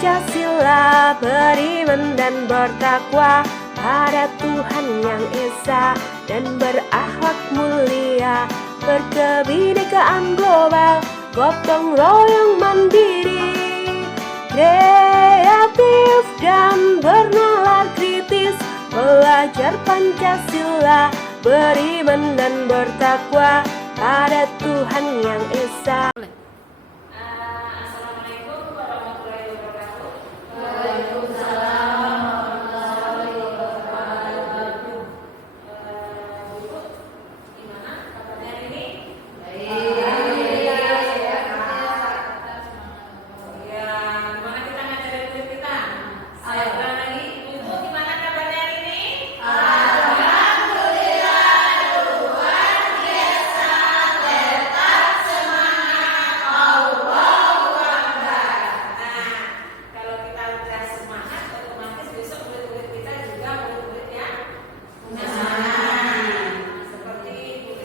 Pancasila, beriman dan bertakwa pada Tuhan yang Esa, dan berakhlak mulia, berkebinekaan global, gotong royong mandiri, kreatif dan bernalar kritis, belajar Pancasila, beriman dan bertakwa pada Tuhan yang Esa. Assalamualaikum warahmatullahi wabarakatuh. Waalaikumsalam warahmatullahi wabarakatuh. Bu, gimana kabarnya hari ini? Ya, gimana kita ngajarin kulit kita? Saya ulang lagi. Bu, gimana kabarnya hari ini? Alhamdulillah luar biasa, tetap semangat, Allahu Akbar. Nah, kalau kita udah semangat, otomatis besok kulit-kulit kita juga kulit-kulit yang punya semangat. Seperti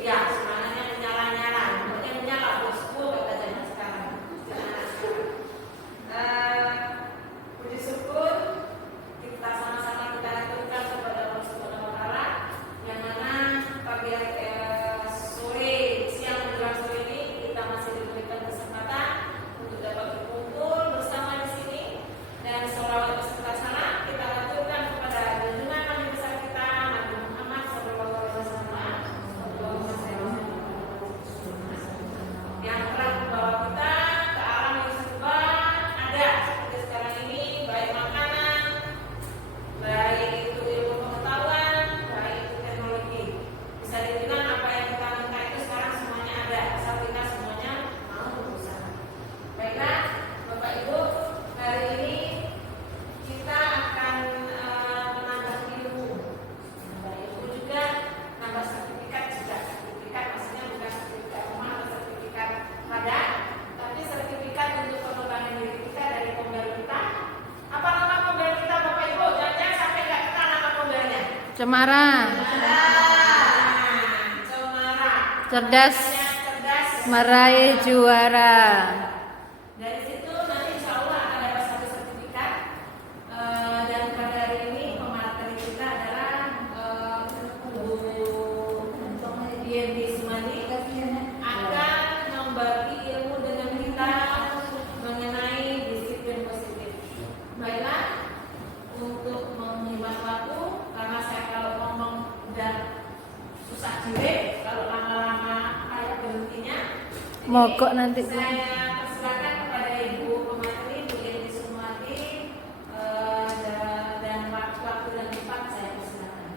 ya, semangatnya menyala-nyala, pokoknya menyala bosku kata zaman sekarang. Puji syukur kita sama-sama kita haturkan kepada Allah Subhanahu wa taala yang mana pagi sore, siang menjelang sore ini kita masih diberikan kesempatan untuk dapat berkumpul bersama di sini, dan sholawat beserta salam kita haturkan kepada junjungan Nabi besar kita Nabi Muhammad SAW yang telah membawa kita ke alam yang serba ada seperti sekarang ini, baik makanan, baik itu ilmu pengetahuan, baik itu teknologi. Bisa dibilang apa yang kita minta itu sekarang semuanya ada, asal kita semuanya mau berusaha. Baiklah, Bapak Ibu, hari ini kita akan menambah ilmu. Menambah ilmu juga, nambah sertifikat juga. Sertifikat maksudnya bukan sertifikat rumah atau sertifikat padat, tapi sertifikat untuk pengembangan diri kita dari pembel kita. Apa nama pembel kita, Bapak Ibu? Jangan sampai nggak kenal nama pembelnya. Cemara, Cemara. cerdas, Cerdas. meraih juara. Dari situ nanti insya Allah akan dapat satu sertifikat. Dan pada hari ini pemateri kita adalah Bu Yenti Sumandi akan membagi ilmu dengan kita mengenai disiplin positif. Baiklah, untuk menghemat waktu, karena saya kalau ngomong udah susah jirik, kalau lama-lama kayak berhentinya. Mogok nanti, Bu. Saya persilakan kepada Ibu pemateri Bu Yenti Sumandi, dan waktu dan tempat saya persilakan.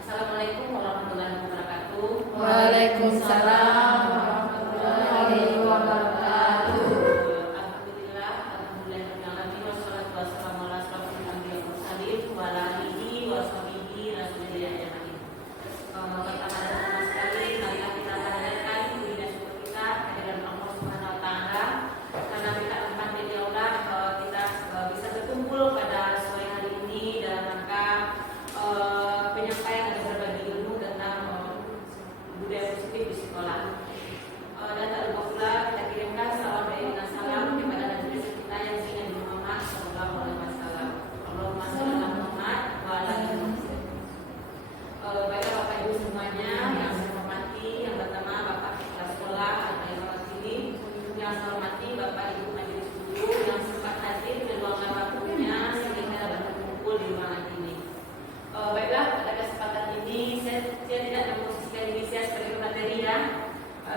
Assalamualaikum warahmatullahi wabarakatuh. Waalaikumsalam warahmatullahi wabarakatuh. Alhamdulillah, alhamdulillahirobbilalamin, wassalatu wassalamu ala asyrofil anbiya'i wal mursalin wa ala alihi wa sahbihi rasulillah ajmain. Pertama dan utama sekali, marilah kita hadirkan puji dan syukur kita kehadiran Allah Subhanahu wa taala, karena kita tempat di Allah kita bisa berkumpul pada sore hari ini dalam rangka penyampaian atau berbagi ilmu tentang budaya positif di sekolah. Dan tak lupa pula kita kirimkan salam dan salam kepada Nabi kita yang sehingga di Muhammad Sallallahu Alaihi Wasallam. Allahumma sholli ala Muhammad wa ala ali Muhammad. Baiklah Bapak Ibu semuanya yang saya hormati, yang pertama Bapak Kepala Sekolah Al-Ma'ilah ini, yang saya hormati Bapak Ibu Majelis Guru yang sempat hadir dan meluangkan waktunya sehingga dapat berkumpul di ruangan ini. Baiklah, pada kesempatan ini saya tidak memposisikan diri saya sebagai materi ya.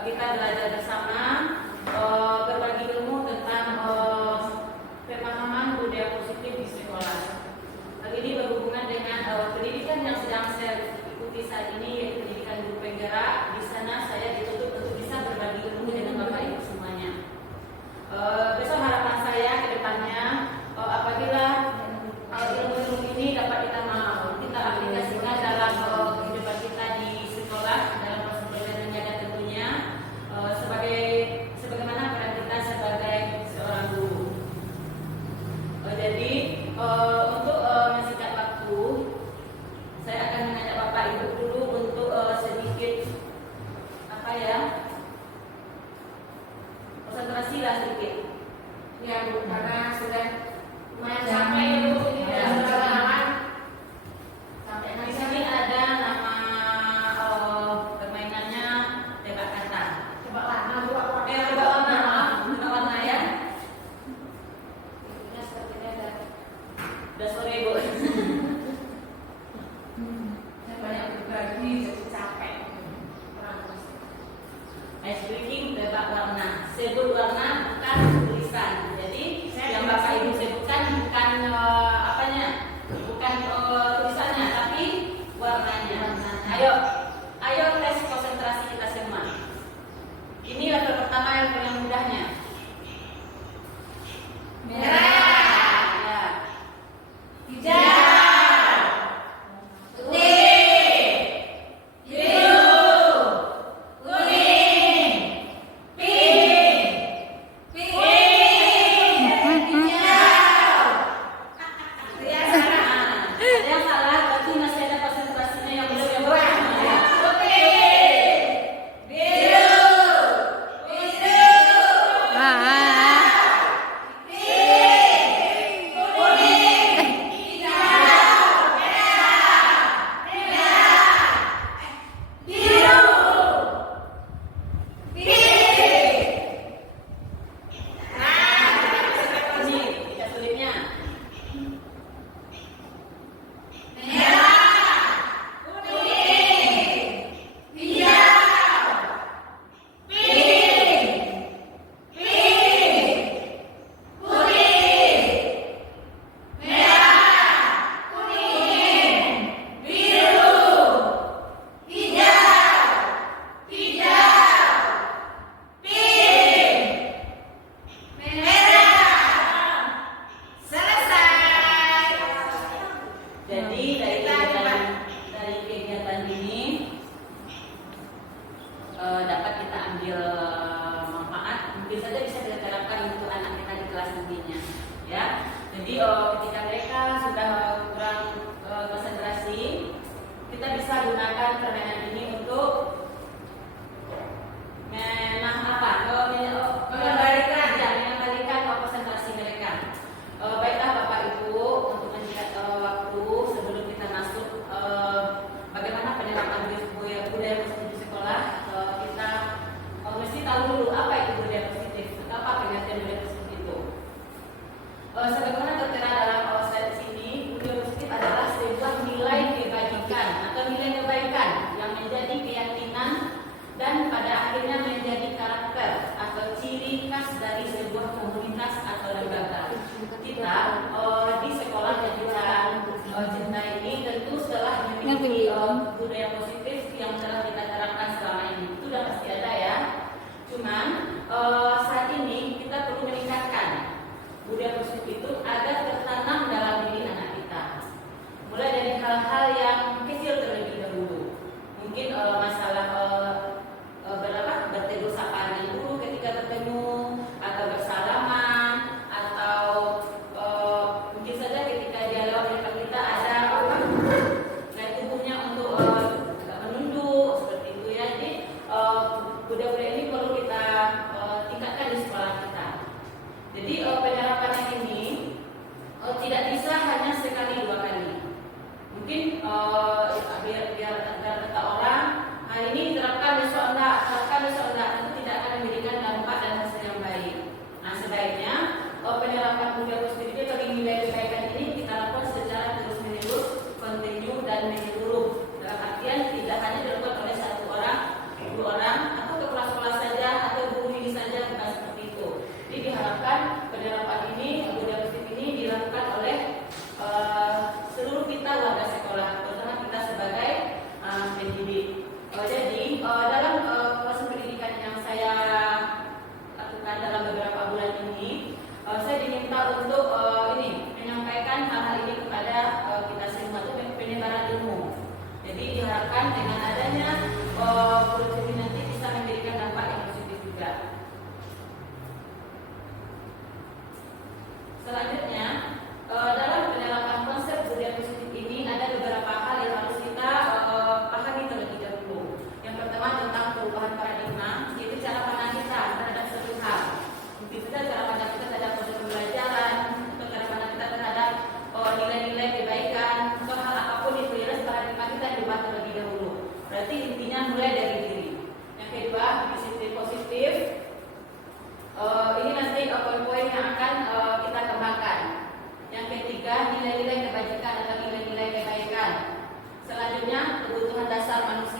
Kita belajar bersama berbagi ilmu tentang pemahaman budaya positif di sekolah. Hal ini berhubungan dengan pendidikan yang sedang saya ikuti Bapak Ibu dulu untuk sedikit apa ya, konsentrasi lah sedikit. Ya Bu, karena sudah lumayan capek ya Bu, ini udah berjalan sampai Di nanti. sini ada nama permainannya tebak kata. Coba warna Bu, apa? Tebak warna, tebak warna ya. Ini sepertinya Udah sore Bu. saya banyak berbagi, jadi capek. Ice breaking tebak warna. Sebut warna bukan tulisan. Jadi yang Bapak Ibu sebutkan bukan apanya, bukan tulisannya, tapi warnanya. Ayo tes konsentrasi kita semua. Ini level pertama yang paling mudahnya. Merah, Ya. hijau, putih, biru, kuning, pink, hijau. Ada yang salah, berarti masih ada konsentrasinya yang belum yang berapa? Putih, biru, biru, pink, kuning, hijau, merah, biru, pink. Ini kita sulitnya. Merah, kuning, hijau, pink, kuning, merah, kuning, biru, hijau, pink, merah. Selesai. Jadi dari kegiatan ini dapat kita ambil manfaat, mungkin saja bisa kita terapkan untuk anak kita di kelas nantinya, ya. Jadi ketika mereka sudah kurang konsentrasi, kita bisa gunakan permainan ini untuk mengembalikan konsentrasi mereka. Baiklah Bapak Ibu, untuk menyingkat waktu sebelum kita masuk bagaimana penerapan budaya positif di sekolah, kita mesti tahu dulu apa itu budaya positif, apa pengertian budaya positif itu. Sebagaimana tertera dalam slide sini, budaya positif adalah sebuah nilai kebajikan atau nilai kebaikan yang menjadi keyakinan dan pada akhirnya menjadi karakter atau ciri khas dari sebuah komunitas atau lembaga. Kita di sekolah dan cinta ini tentu setelah memiliki budaya positif yang telah kita terapkan selama ini, itu sudah pasti ada ya. Cuman saat ini kita perlu meningkatkan budaya positif itu agar tertanam dalam diri anak kita. Mulai dari hal-hal yang kecil terlebih dahulu. Mungkin masalah bertegur sapaan dulu ketika bertemu, atau bersalaman, atau mungkin saja ketika dia lewat di depan kita ada naik tubuhnya untuk menunduk seperti itu ya. Jadi budaya-budaya ini perlu kita tingkatkan di sekolah kita. Jadi penerapan ini tidak bisa hanya sekali dua kali. Mungkin biar kata orang, hari ini diterapkan besok enggak, itu tidak akan memberikan dampak dan hasil yang baik. Nah sebaiknya penerapan budaya positif itu bagi nilai kebaikan ini kita lakukan secara terus menerus, kontinu dan menyeluruh. Dalam artian tidak hanya dilakukan oleh satu orang, dua orang, atau kepala-kepala saja, atau guru ini saja, bukan seperti itu. Jadi diharapkan penerapan ini, budaya positif ini dilakukan oleh seluruh kita warga sekolah, terutama kita sebagai pendidik. Jadi dalam proses pendidikan yang saya lakukan dalam beberapa bulan ini, saya diminta untuk menyampaikan hal-hal ini kepada kita semua, itu penyebaran ilmu. Jadi diharapkan dengan adanya kurikulum ini nanti bisa memberikan dampak yang positif juga. Selanjutnya, dalam penerapan konsep budaya positif ini ada beberapa hal yang harus kita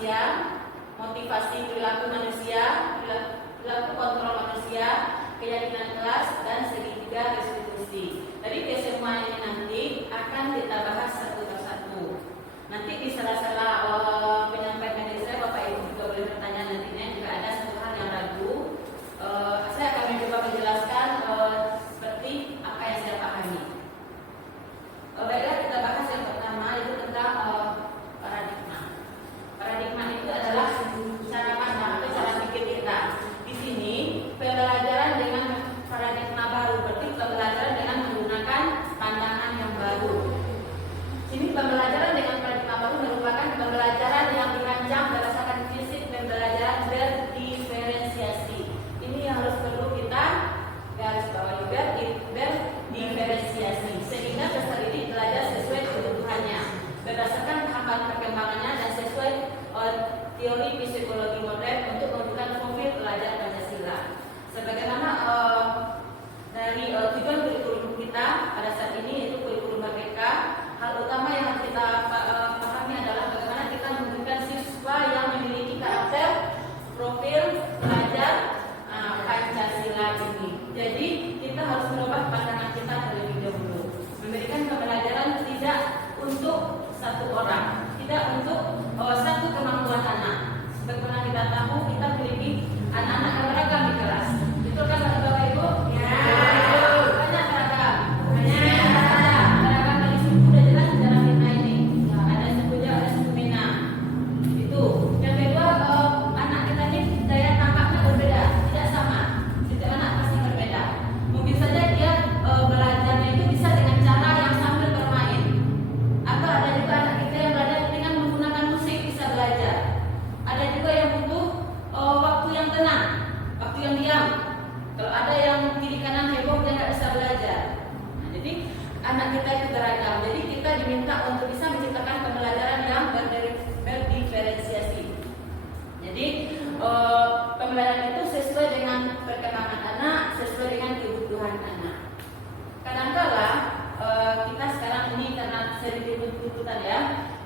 manusia, motivasi perilaku manusia, perilaku kontrol manusia, keyakinan kelas, dan segitiga restitusi. Jadi kesemua ini nanti akan kita bahas satu persatu. Nanti di sela-sela penyampaian dari saya, Bapak Ibu juga boleh bertanya nantinya jika ada satu hal yang ragu. Saya akan mencoba menjelaskan seperti apa yang saya pahami. Baiklah, kita bahas yang pertama itu tentang paradigma. Paradigma itu adalah cara pandang atau cara pikir kita. Di sini pembelajaran dengan paradigma baru, berarti pembelajaran dengan menggunakan pandangan yang baru. Sini pembelajaran dengan paradigma baru merupakan pembelajaran yang dirancang berdasarkan prinsip pembelajaran berdiferensiasi. Ini yang harus perlu kita garis bawahi, berdiferensiasi, sehingga peserta didik belajar sesuai kebutuhannya, berdasarkan tahapan perkembangannya dan sesuai teori psikologi modern untuk menentukan profil pelajar Pancasila. Sebagaimana dari tujuan kurikulum kita pada saat ini yaitu kurikulum merdeka, hal utama yang harus kita pahami adalah bagaimana kita memberikan siswa yang memiliki karakter profil pelajar Pancasila ini. Jadi kita harus merubah pandangan kita terlebih dahulu, memberikan pembelajaran tidak untuk satu orang, tidak untuk satu kemampuan anak. Sebagaimana kita tahu, kita memiliki anak-anak yang beragam di kelas. Betul kan Bapak Ibu? Ya. Banyak beragam. Beragam dari suku sudah jelas di dalam kita ini. Ada suku Jawa, ada suku Minang. Itu. Yang kedua, anak kita ini daya tangkapnya berbeda, tidak sama. Setiap anak pasti berbeda. Mungkin saja dia belajarnya itu bisa dengan cara yang sambil bermain. Atau ada juga anak kita yang belajar dengan menggunakan musik bisa belajar. Ada juga yang butuh waktu yang tenang, waktu yang diam. Kalau ada yang kiri kanan heboh dia nggak bisa belajar. Nah, jadi anak kita itu beragam. Jadi kita diminta untuk bisa menciptakan pembelajaran yang berdiferensiasi. Jadi pembelajaran itu sesuai dengan perkembangan anak, sesuai dengan kebutuhan anak. Kadang-kala kita sekarang ini karena sering tuntutan ya,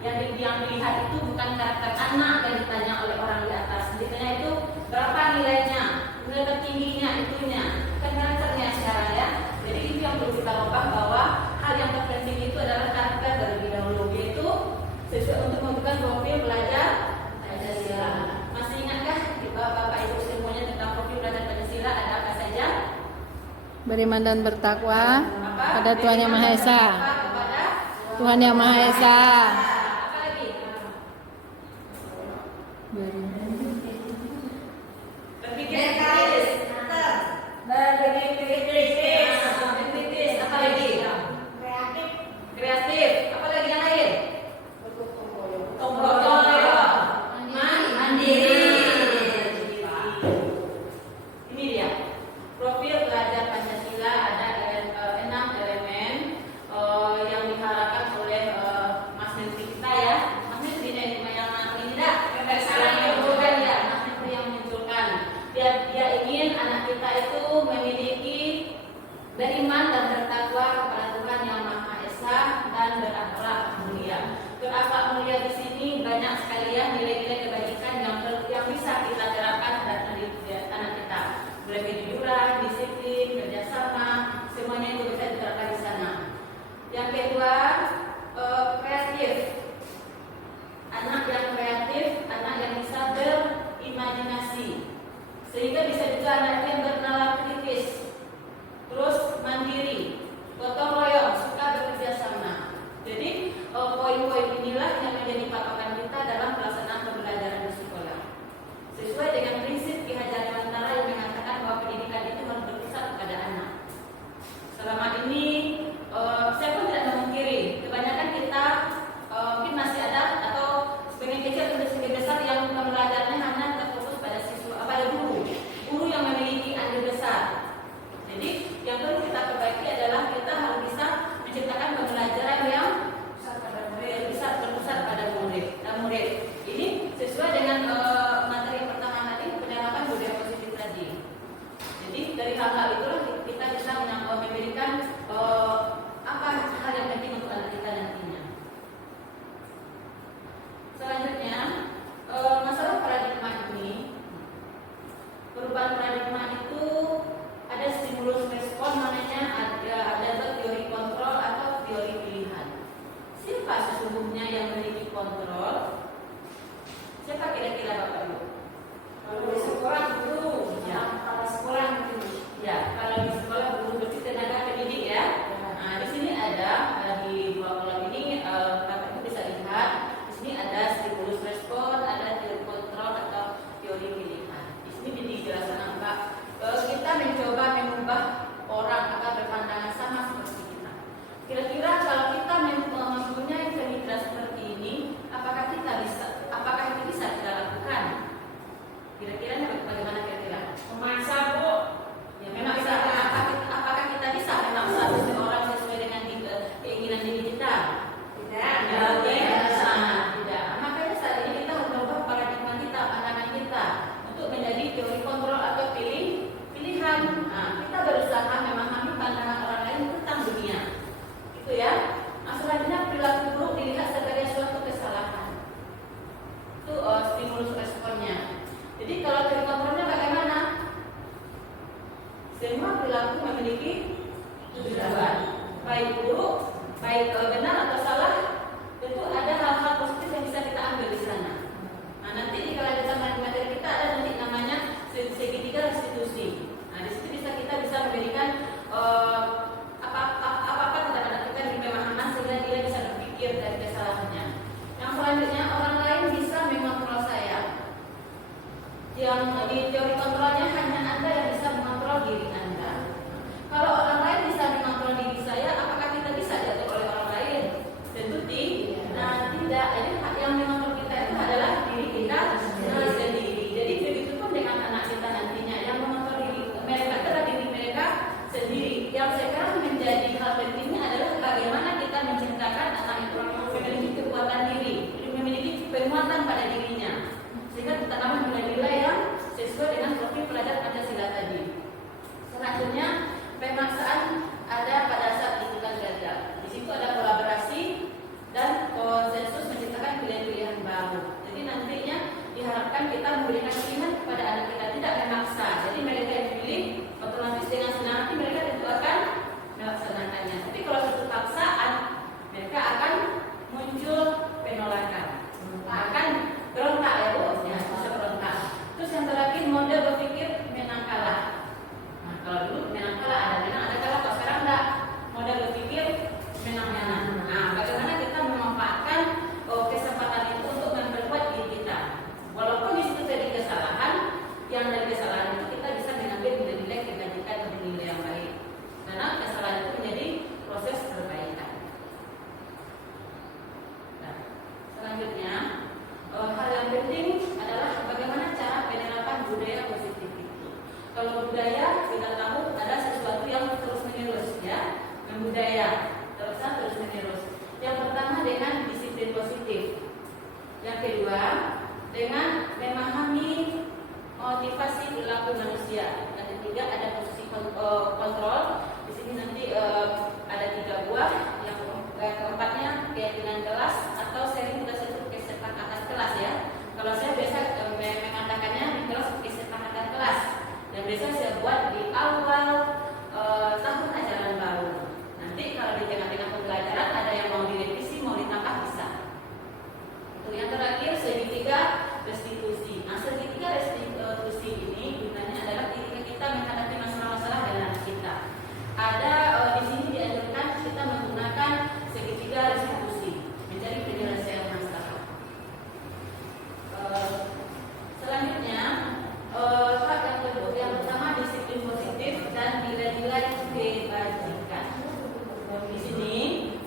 yang dilihat itu bukan karakter anak yang ditanya oleh orang di atas, ditanya itu berapa nilainya, nilai tertingginya, itunya, bukan karakternya sekarang ya. Jadi itu yang perlu kita ubah, bahwa hal yang terpenting itu adalah karakter terlebih dahulu, yaitu sesuai untuk membuka profil pelajar Pancasila. Masih ingatkah Bapak Ibu semuanya tentang profil pelajar Pancasila ada apa saja? Beriman dan bertakwa Apa? pada Tuhan Yang Maha Esa. Kepada Tuhan Yang Maha Esa. apa lagi? Berpikir kritis. Kritis. Apa lagi? Kreatif. Apa lagi yang lain? Gotong royong. Mandiri. Ini dia. Profil pelajar Pancasila ada 6 elemen yang diharapkan oleh Mas Menteri kita ya. Mas Menteri yang ini tidak. Sekarang yang bukan ya. Mas Menteri yang menunjukkan. Dia ingin anak kita itu memiliki beriman dan bertakwa kepada Tuhan Yang Maha Esa dan berakhlak mulia. Berakhlak mulia di sini banyak sekali ya nilai-nilai kebaikan yang bisa kita terapkan pada anak kita. Mulai kejujuran, disiplin, kerjasama, semuanya itu bisa diterapkan di sana. Yang kedua, kreatif. Anak yang kreatif, anak yang bisa berimajinasi, sehingga bisa juga anak yang bernalar kritis. Terus mandiri, gotong royong, suka bekerja sama. Jadi poin-poin inilah yang menjadi patokan kita dalam pelaksanaan pembelajaran di sekolah. Sesuai dengan prinsip Ki Hajar Dewantara yang mengatakan bahwa pendidikan itu harus berpusat kepada anak. Selama ini saya pun tidak memungkiri Jadi kalau dari kontrolnya bagaimana? Semua perilaku memiliki tujuan, baik buruk, baik benar atau salah, tentu ada hal-hal positif yang bisa kita ambil di sana. Nah, nanti di kelanjutan materi kita ada nanti namanya segitiga restitusi. Nah, di situ kita bisa memberikan apa-apa tentang kita di pemahaman sehingga dia bisa berpikir dari kesalahannya. Yang selanjutnya, orang lain bisa mengontrol saya. Yang di teori kontrolnya hanya Anda yang bisa mengontrol diri Anda. Kalau orang lain bisa mengontrol diri saya, apakah kita bisa diatur oleh orang lain? Tentu tidak. Nah, tidak. Jadi yang mengontrol kita itu adalah diri kita sendiri. Jadi begitu pun dengan anak kita nantinya yang mengontrol diri mereka adalah diri mereka sendiri. Yang sekarang menjadi hal pentingnya adalah bagaimana kita menciptakan anak itu memiliki kekuatan diri, memiliki penguatan pada dirinya, sehingga tertanam nilai-nilai yang sesuai dengan profil pelajar Pancasila tadi. Selanjutnya, pemaksaan ada pada saat dibutuhkan gagal. Di situ ada kolaborasi dan konsensus menciptakan pilihan-pilihan baru. Jadi nantinya diharapkan kita memberikan pilihan kepada anak kita, tidak memaksa. Jadi mereka yang pilih otomatis dengan senang hati mereka tentu akan melaksanakannya. Tapi kalau suatu paksaan, mereka akan muncul penolakan, akan berontak ya Bu, ya bisa berontak. Terus yang terakhir model berpikir menang kalah. Nah, kalau dulu menang kalah ada menang ada kalah, kalau sekarang enggak, model berpikir menang-menang. Nah, bagaimana kita memanfaatkan kesempatan itu untuk memperkuat diri kita. Walaupun di situ terjadi kesalahan, yang dari kesalahan itu kita bisa mengambil nilai-nilai kebajikan atau nilai yang baik. Karena kesalahan itu menjadi proses perbaikan. Nah, selanjutnya hal yang penting adalah bagaimana cara penerapan budaya positif itu. Kalau budaya kita tahu ada sesuatu yang terus menerus ya, membudaya terus menerus. Yang pertama dengan disiplin positif. Yang kedua dengan memahami motivasi perilaku manusia. Yang ketiga ada posisi kontrol. Di sini nanti ada 3 buah. Yang keempatnya keyakinan kelas atau sering kita sebut kesepakatan kelas ya. Kalau saya biasa mengatakannya di kelas kesepakatan kelas. Dan biasa saya buat di awal tahun ajaran baru. Nanti kalau di tengah-tengah pembelajaran ada yang mau direvisi, mau ditambah bisa. Itu yang terakhir segitiga restitusi. Nah, segitiga restitusi ini gunanya adalah ketika kita menghadapi masalah-masalah dengan kita. Ada di sini dianjurkan kita menggunakan segitiga restitusi mencari penyelesaian masalah. Selanjutnya hak yang kedua, yang pertama disiplin positif dan nilai-nilai kebajikan. Di sini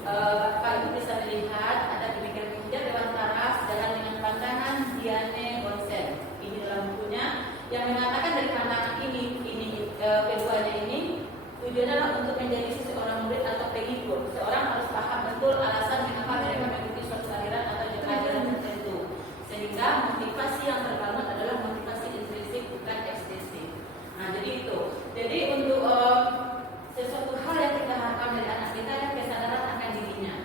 Bapak Ibu bisa melihat ada demikian kemudian Dewan Taras jalan dengan pandangan Diane Bonsen. Ini dalam bukunya yang mengatakan dari pandangan ini keduanya ini tujuannya adalah untuk menjadi seseorang murid atau pengikut. Seorang harus paham betul alasan mengapa mereka mengikuti suatu aliran atau ajaran tertentu, sehingga motivasi yang terbangun adalah motivasi intrinsik bukan ekstensif. Nah, jadi itu. Jadi untuk sesuatu hal yang kita harapkan dari anak kita adalah kesadaran akan dirinya.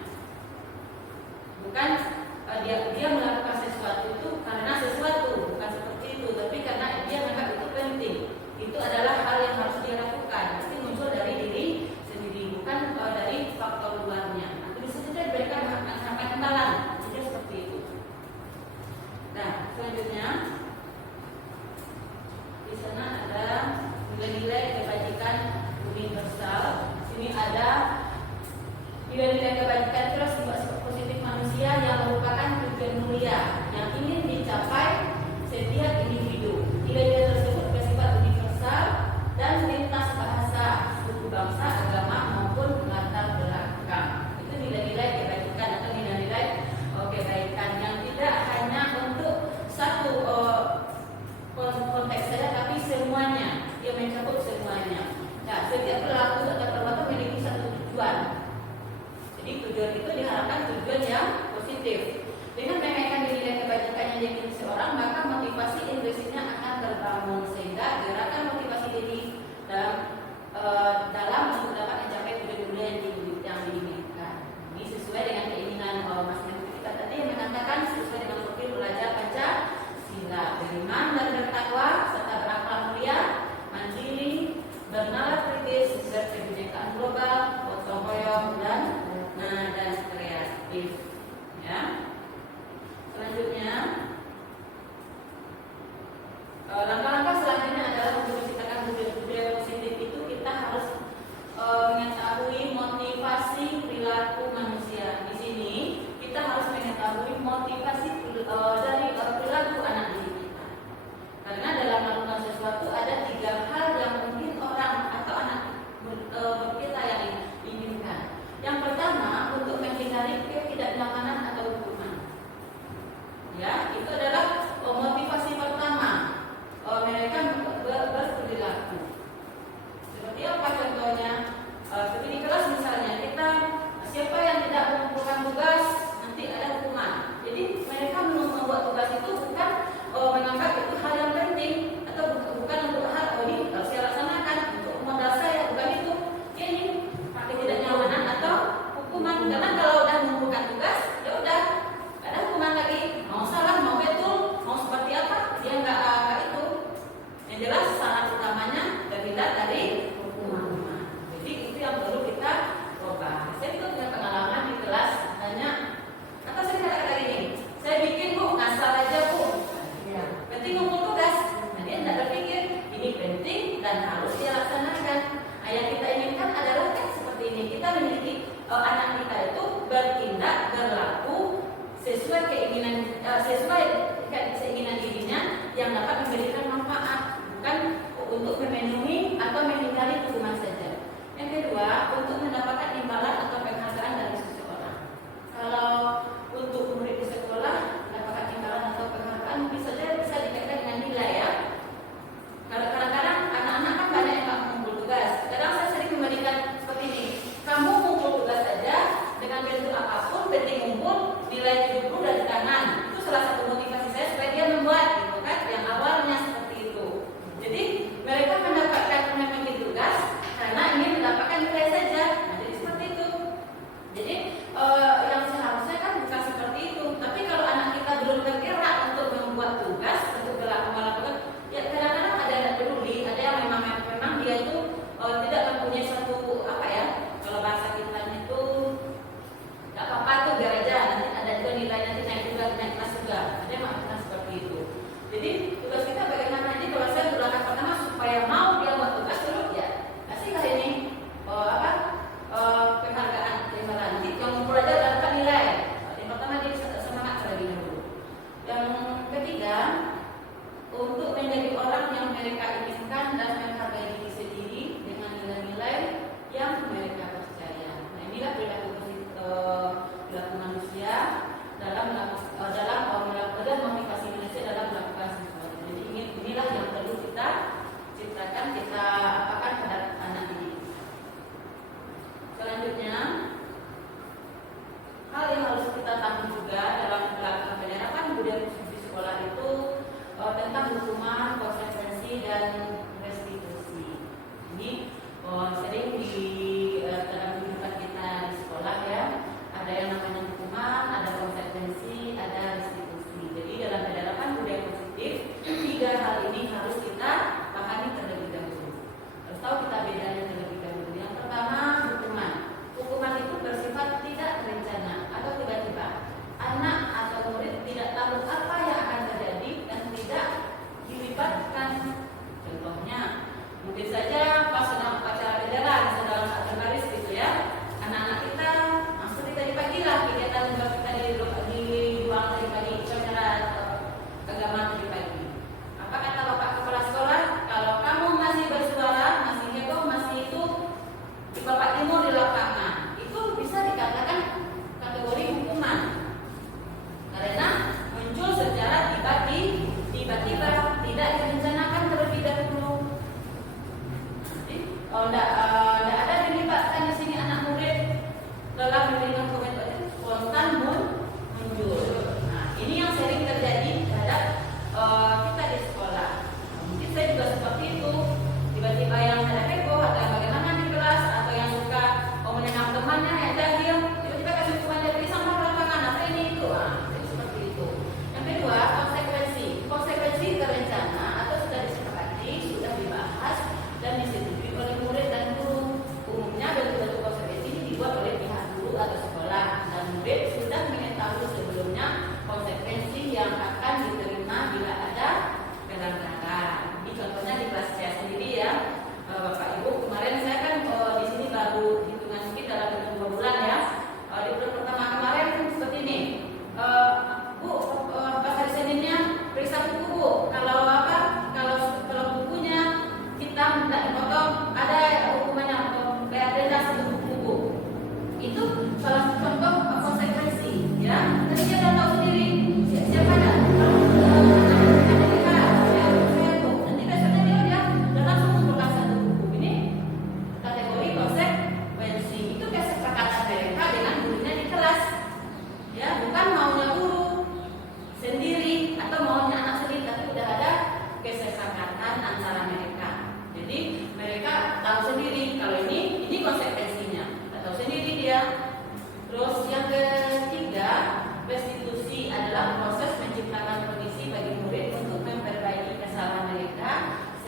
Bukan dia melakukan sesuatu itu karena sesuatu, bukan seperti itu, tapi karena dia menganggap itu penting. Itu adalah hal yang harus dia lakukan. Pasti muncul dari diri sendiri, bukan dari faktor luarnya. Nanti bisa saja diberikan sampai kenalan, jadi seperti itu. Nah, selanjutnya di sana ada nilai-nilai kebajikan universal. Sini ada nilai-nilai kebajikan terus positif manusia yang merupakan tujuan mulia yang ingin dicapai setiap individu. Nilai-nilai tersebut bersifat universal dan lintas bahasa, suku, bangsa, agama maupun latar belakang. Itu nilai-nilai kebajikan atau nilai-nilai kebaikan yang tidak hanya untuk satu konteks saja, tapi semuanya, dia mencakup semuanya. Nah, setiap perilaku atau perbuatan memiliki satu tujuan. Jadi tujuan itu diharapkan tujuan yang positif. Dengan mengaitkan nilai kebajikan yang dimiliki seorang, maka motivasi intrinsiknya akan terbangun sehingga gerakan motivasi diri dalam untuk dapat mencapai tujuan yang diinginkan. Ini sesuai dengan keinginan Mas Menteri kita tadi yang mengatakan sesuai dengan profil belajar Pancasila, beriman dan bertakwa mereka inginkan dan menghargai diri sendiri dengan nilai-nilai yang mereka percaya. Nah, inilah perilaku manusia dalam memotivasi manusia dalam melakukan sesuatu. Jadi inilah yang perlu kita ciptakan, kita apakan pada anak ini. Selanjutnya, hal yang harus kita tahu juga dalam melakukan penerapan budaya positif di sekolah itu tentang hukuman, konsekuensi, dan restitusi. Ini sering dalam kehidupan kita di sekolah ya, ada yang namanya hukuman, ada konsekuensi, ada restitusi. Jadi dalam penerapan budaya positif, 3 hal ini harus kita pahami terlebih dahulu. Harus tahu kita bedanya terlebih dahulu. Yang pertama, hukuman. Hukuman itu bersifat tidak terencana atau tiba-tiba. Anak atau murid tidak tahu apa yang akan terjadi dan tidak dilibatkan. Contohnya, mungkin saja pas sedang upacara bendera, sedang satu baris gitu ya, anak-anak kita langsung tadi pagi lah kegiatan kita di ruang tadi pagi upacara agama tadi pagi. Apa kata Bapak Kepala Sekolah? Kalau kamu masih bersuara, masih heboh, masih itu di Bapak Timur di lapangan, itu bisa dikatakan kategori hukuman karena muncul secara tiba-tiba, tidak direncanakan terlebih dahulu. Jadi, kalau tidak ada dilibatkan di sini anak murid dalam memberikan komentar itu spontan muncul. Nah, ini yang sering terjadi terhadap kita di sekolah. Mungkin saya juga seperti itu. Tiba-tiba yang ada heboh atau yang bagaimana di kelas atau yang suka menenang temannya yang jahil, tiba-tiba kasih hukuman dari sampah lapangan apa ini itu. Itu seperti itu. Yang kedua, konsekuensi terencana atau sudah disepakati, sudah dibahas dan disetujui oleh murid dan guru. Umumnya bentuk-bentuk konsekuensi ini dibuat oleh pihak guru atau sekolah dan murid sudah mengetahui sebelumnya konsekuensi yang akan diterima bila ada pelanggaran. Ini contohnya di kelas saya sendiri ya, Bapak Ibu. Kemarin saya kan di sini baru hitungan mungkin dalam 2 bulan ya. Di bulan pertama kemarin seperti ini, Bu, pas hari Seninnya periksa buku Bu. Kalau bukunya kita tidak dipotong, ada hukumannya atau bayar denda 1 buku. Itu salah satu contoh konsekuensi ya. Tapi dia sudah tahu sendiri siapa ada. Nanti besoknya dia udah langsung mengumpulkan 1 buku. Ini kategori konsekuensi. Itu kesepakatan mereka dengan gurunya di kelas. Ya, bukan maunya guru sendiri atau maunya anak sendiri, tapi sudah ada kesepakatan antara mereka. Jadi mereka tahu sendiri kalau ini konsekuensinya, tahu sendiri dia. Terus yang ketiga, restitusi adalah proses menciptakan kondisi bagi murid untuk memperbaiki kesalahan mereka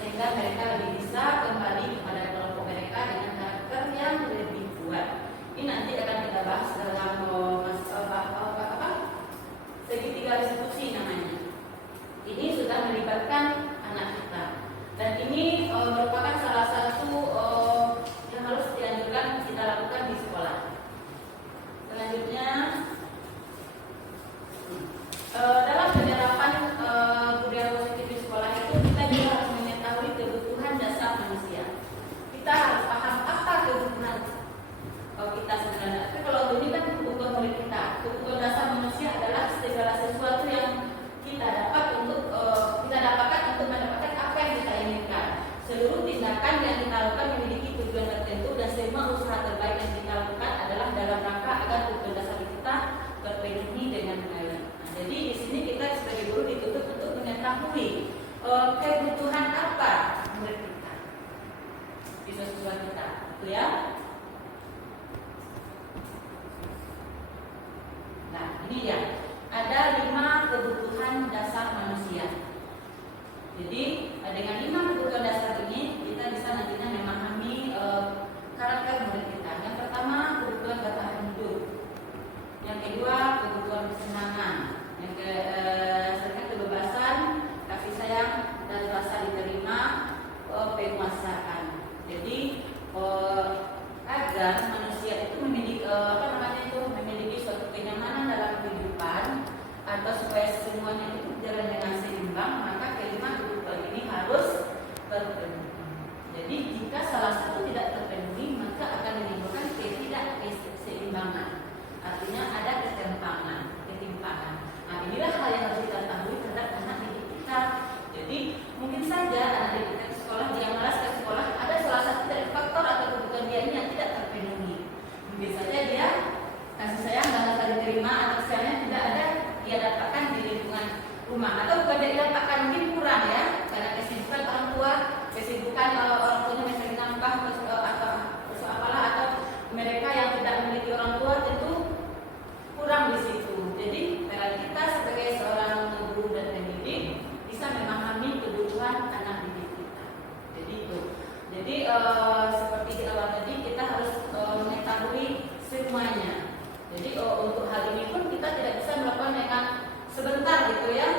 sehingga mereka lebih bisa kembali kepada kelompok mereka dengan karakter yang lebih kuat. Ini nanti akan kita bahas dalam segitiga restitusi namanya. Ini sudah melibatkan anak kita dan ini merupakan salah satu yang harus dianjurkan kita lakukan di sekolah. Selanjutnya, dalam penerapan budaya positif di sekolah itu kita juga harus mengetahui kebutuhan dasar manusia. Kita harus paham apa kebutuhan kita sebenarnya. Tapi kalau ini kan kebutuhan murid kita, kebutuhan dasar manusia adalah segala sesuatu yang kita dapatkan untuk mendapatkan apa yang kita inginkan. Seluruh tindakan yang kita lakukan memiliki tujuan tertentu dan semua usaha terbaik yang kita lakukan adalah dalam rangka agar kebutuhan dasar kita terpenuhi dengan baik. Nah, jadi di sini kita sebagai guru dituntut untuk mengetahui kebutuhan apa murid kita, siswa-siswa kita, itu ya. Nah, ini dia. Ada 5 kebutuhan dasar manusia. Jadi dengan 5 kebutuhan dasar ini kita bisa nantinya memahami karakter murid kita. Yang pertama, kebutuhan bertahan hidup. Yang kedua, kebutuhan kesenangan. Yang ketiga, kebebasan, kasih sayang dan rasa diterima, penguasaan. Jadi agar manusia itu memiliki suatu kenyamanan dalam kehidupan atau supaya semuanya itu berjalan dengan seimbang, maka kelima kebutuhan ini harus dikatakan mungkin kurang ya, karena kesibukan orang tua, kesibukan orang tuanya mencari nafkah atau apalah, atau mereka yang tidak memiliki orang tua tentu kurang di situ. Jadi peran kita sebagai seorang guru dan pendidik bisa memahami kebutuhan anak didik kita. Jadi itu. Jadi seperti di awal tadi kita harus mengetahui semuanya. Jadi untuk hal ini pun kita tidak bisa melakukan dengan sebentar gitu ya.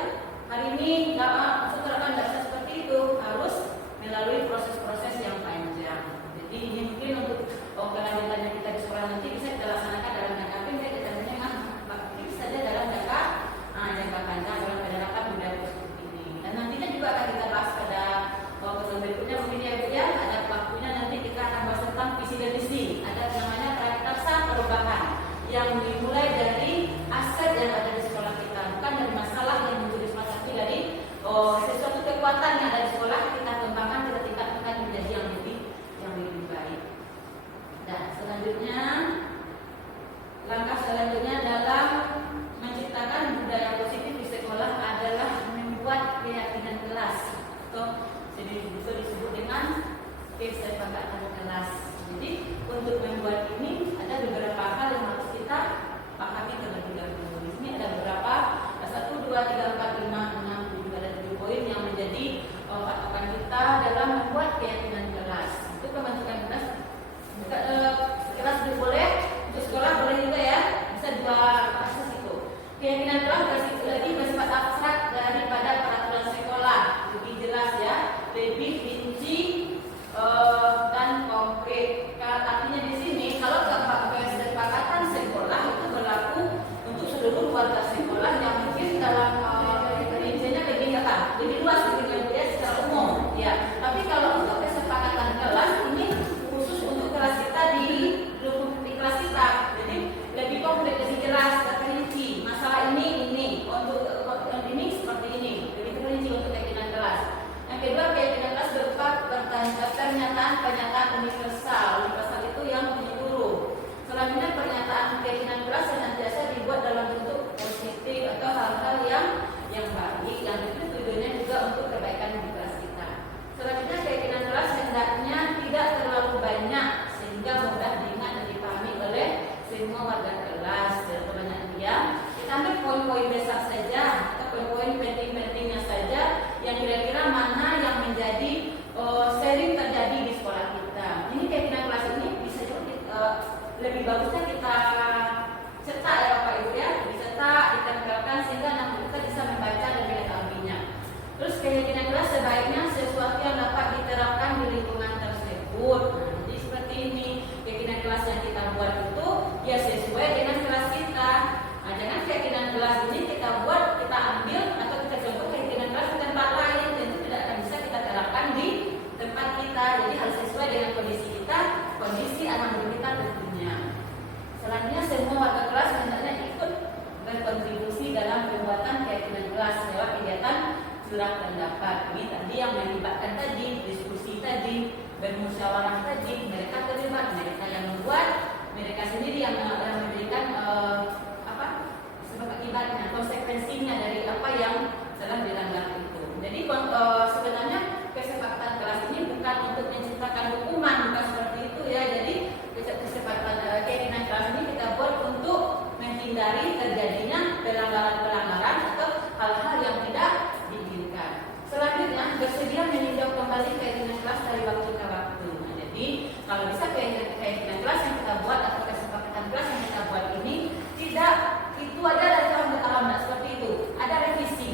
Hari ini setelah tidak bisa seperti itu, harus melalui proses-proses yang panjang. Jadi ini mungkin untuk kelanjutannya kita di sekolah nanti bisa kita laksanakan dalam jangka pendek, kita memang mungkin saja dalam jangka panjang dalam penerapan budaya positif ini. Dan nantinya juga akan kita bahas pada pertemuan berikutnya mungkin ya Bu ya. Ada waktunya nanti kita akan bahas tentang visi dan misi. Ada namanya praktasa perubahan yang dimulai dari aset yang ada di sekolah kita, bukan dari masalah yang menjadi semacam itu, dari sesuatu kekuatan yang ada di sekolah kita kembangkan, kita tingkatkan menjadi yang lebih baik. Dan selanjutnya, langkah selanjutnya dalam menciptakan budaya positif di sekolah adalah membuat keyakinan kelas, atau disebut dengan kesepakatan kelas. Jadi untuk membuat ini ada beberapa hal yang harus kita pahami terlebih dahulu. Di sini ada beberapa 1, 2, 3, 4, 5, 6, 7 ada 7 poin yang menjadi patokan kita dalam membuat keyakinan kelas. Itu pembentukan kelas. Kelas boleh, untuk sekolah boleh juga ya. Bisa dua proses itu. Keyakinan kelas lagi bersifat abstrak daripada peraturan sekolah. Lebih jelas ya, lebih rinci dan konkret. Artinya di sini kalau kesepakatan sekolah itu berlaku untuk seluruh warga sekolah yang mungkin dalam rinciannya lebih luas lebih secara umum ya. Tapi kalau untuk kesepakatan kelas ini khusus untuk kelas kita di kelas kita, jadi lebih konkret, lebih jelas, terperinci. Masalah ini untuk ini seperti ini, lebih terperinci untuk keyakinan kelas. Yang kedua, keyakinan kelas berupa pernyataan universal itu yang menyeluruh. Selanjutnya, pernyataan keyakinan kelas senantiasa dibuat dalam bentuk positif atau hal-hal yang baik, yang itu tujuannya juga untuk kebaikan di kelas kita. Selanjutnya, keyakinan kelas hendaknya tidak terlalu banyak sehingga mudah diingat dan dipahami oleh semua warga kelas. Banyak dia, kita ambil poin-poin besar saja atau poin-poin penting-pentingnya saja yang kira-kira mana yang menjadi sering terjadi di sekolah kita. Ini keyakinan kelas ini bisa juga lebih bagusnya kita cetak ya Bapak Ibu ya, dicetak, ditempelkan sehingga anak kita bisa membaca dan mengetahuinya. Terus keyakinan kelas sebaiknya sesuatu yang dapat diterapkan di lingkungan tersebut. Jadi seperti ini, keyakinan kelas yang kita buat itu ya sesuai dengan kelas kita. Jangan keyakinan kelas ini kita buat, kita ambil atau kita coba keyakinan kelas di tempat lain, tentu tidak akan bisa kita terapkan di tempat kita. Jadi harus sesuai dengan kondisi kita, kondisi anak didik kita tentunya. Selanjutnya, semua warga kelas hendaknya ikut berkontribusi dalam pembuatan keyakinan kelas lewat kegiatan surat pendapat. Ini tadi yang melibatkan tadi, diskusi tadi, bermusyawarah tadi, mereka terlibat, mereka yang membuat, mereka sendiri yang memberikan sebab akibatnya, konsekuensinya dari apa yang telah dilanggar itu. Jadi sebenarnya kesepakatan kelas ini bukan untuk menciptakan hukuman, bukan seperti itu ya. Jadi kesepakatan keyakinan kelas ini kita buat untuk menghindari terjadinya pelanggaran-pelanggaran atau hal-hal yang tidak diinginkan. Selanjutnya, bersedia meninjau kembali keyakinan kelas dari waktu ke waktu. Nah, jadi kalau bisa keyakinan kelas yang kita buat atau kesepakatan kelas yang kita buat ini tidak itu ada dari tahun ke tahun, seperti itu. Ada revisi.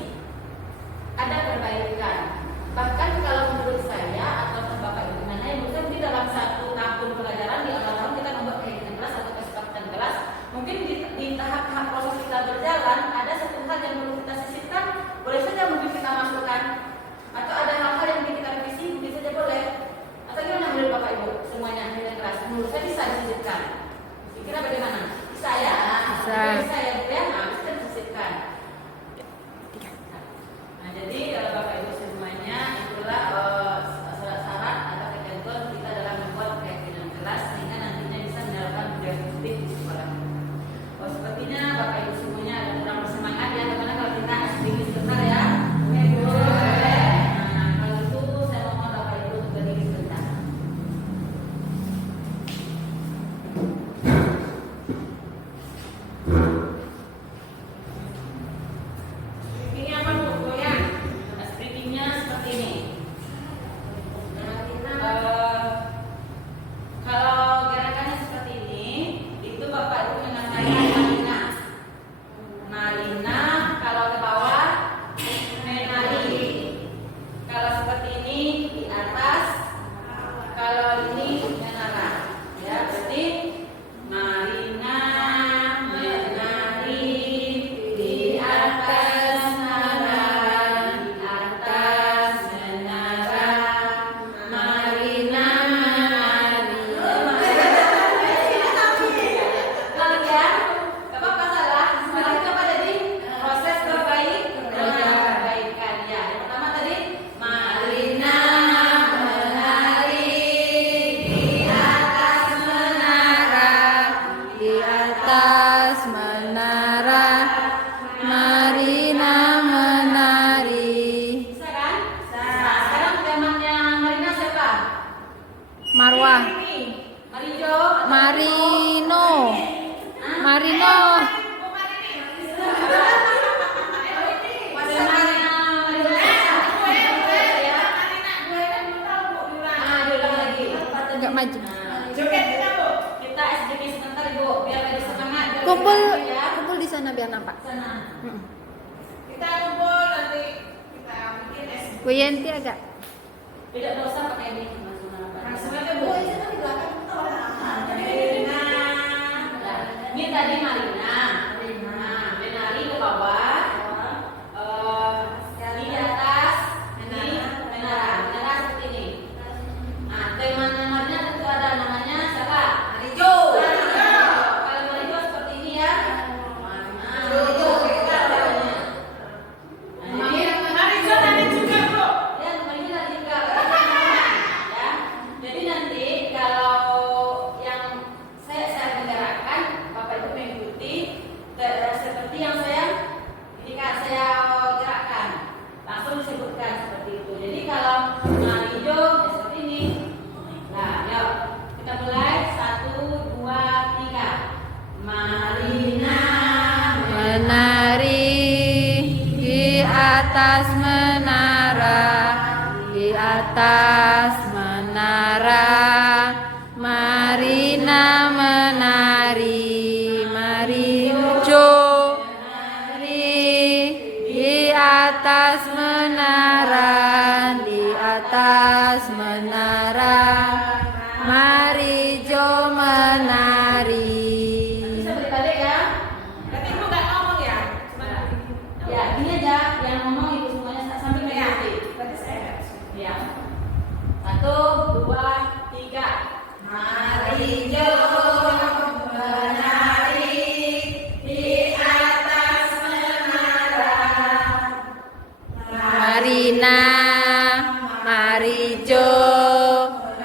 maju. Nah, Joget kita Bu. kita SDG sebentar Ibu, biar lebih semangat. biar Kumpul, lebih ya. kumpul di sana biar nampak. Sana. Kita kumpul nanti kita bikin es. Bu Yenti agak. Tidak usah pakai ini langsung apa. Langsung aja Bu. Marina. Nah, ini tadi Marina. Nah, menari ke bawah. Di atas. Ini menara. Menara seperti ini. Nah, teman namanya tentu ada namanya siapa? Marijo. Kalau Marijo seperti ini ya. Marijo. Marijo nari juga Bu. Ya, Marijo nanti juga. Ya. Jadi nanti kalau yang saya menggerakkan, Bapak Ibu mengikuti seperti yang jika saya gerakkan, langsung disebutkan seperti itu. Jadi kalau Marijo seperti ini. Nah, yuk kita mulai 1, 2, 3. Marina Menari di atas menara, di atas menara. Marina menari, Marijo menari di atas menara, di atas menara. Marijo menari. bisa berbalik ya. Berarti Ibu nggak ngomong ya? Cuma Ya, ini aja yang ngomong ibu semuanya sambil ya. mengikuti. Berarti saya. Ya. 1, 2, 3. Marijo menari di atas menara. Marina, Marijo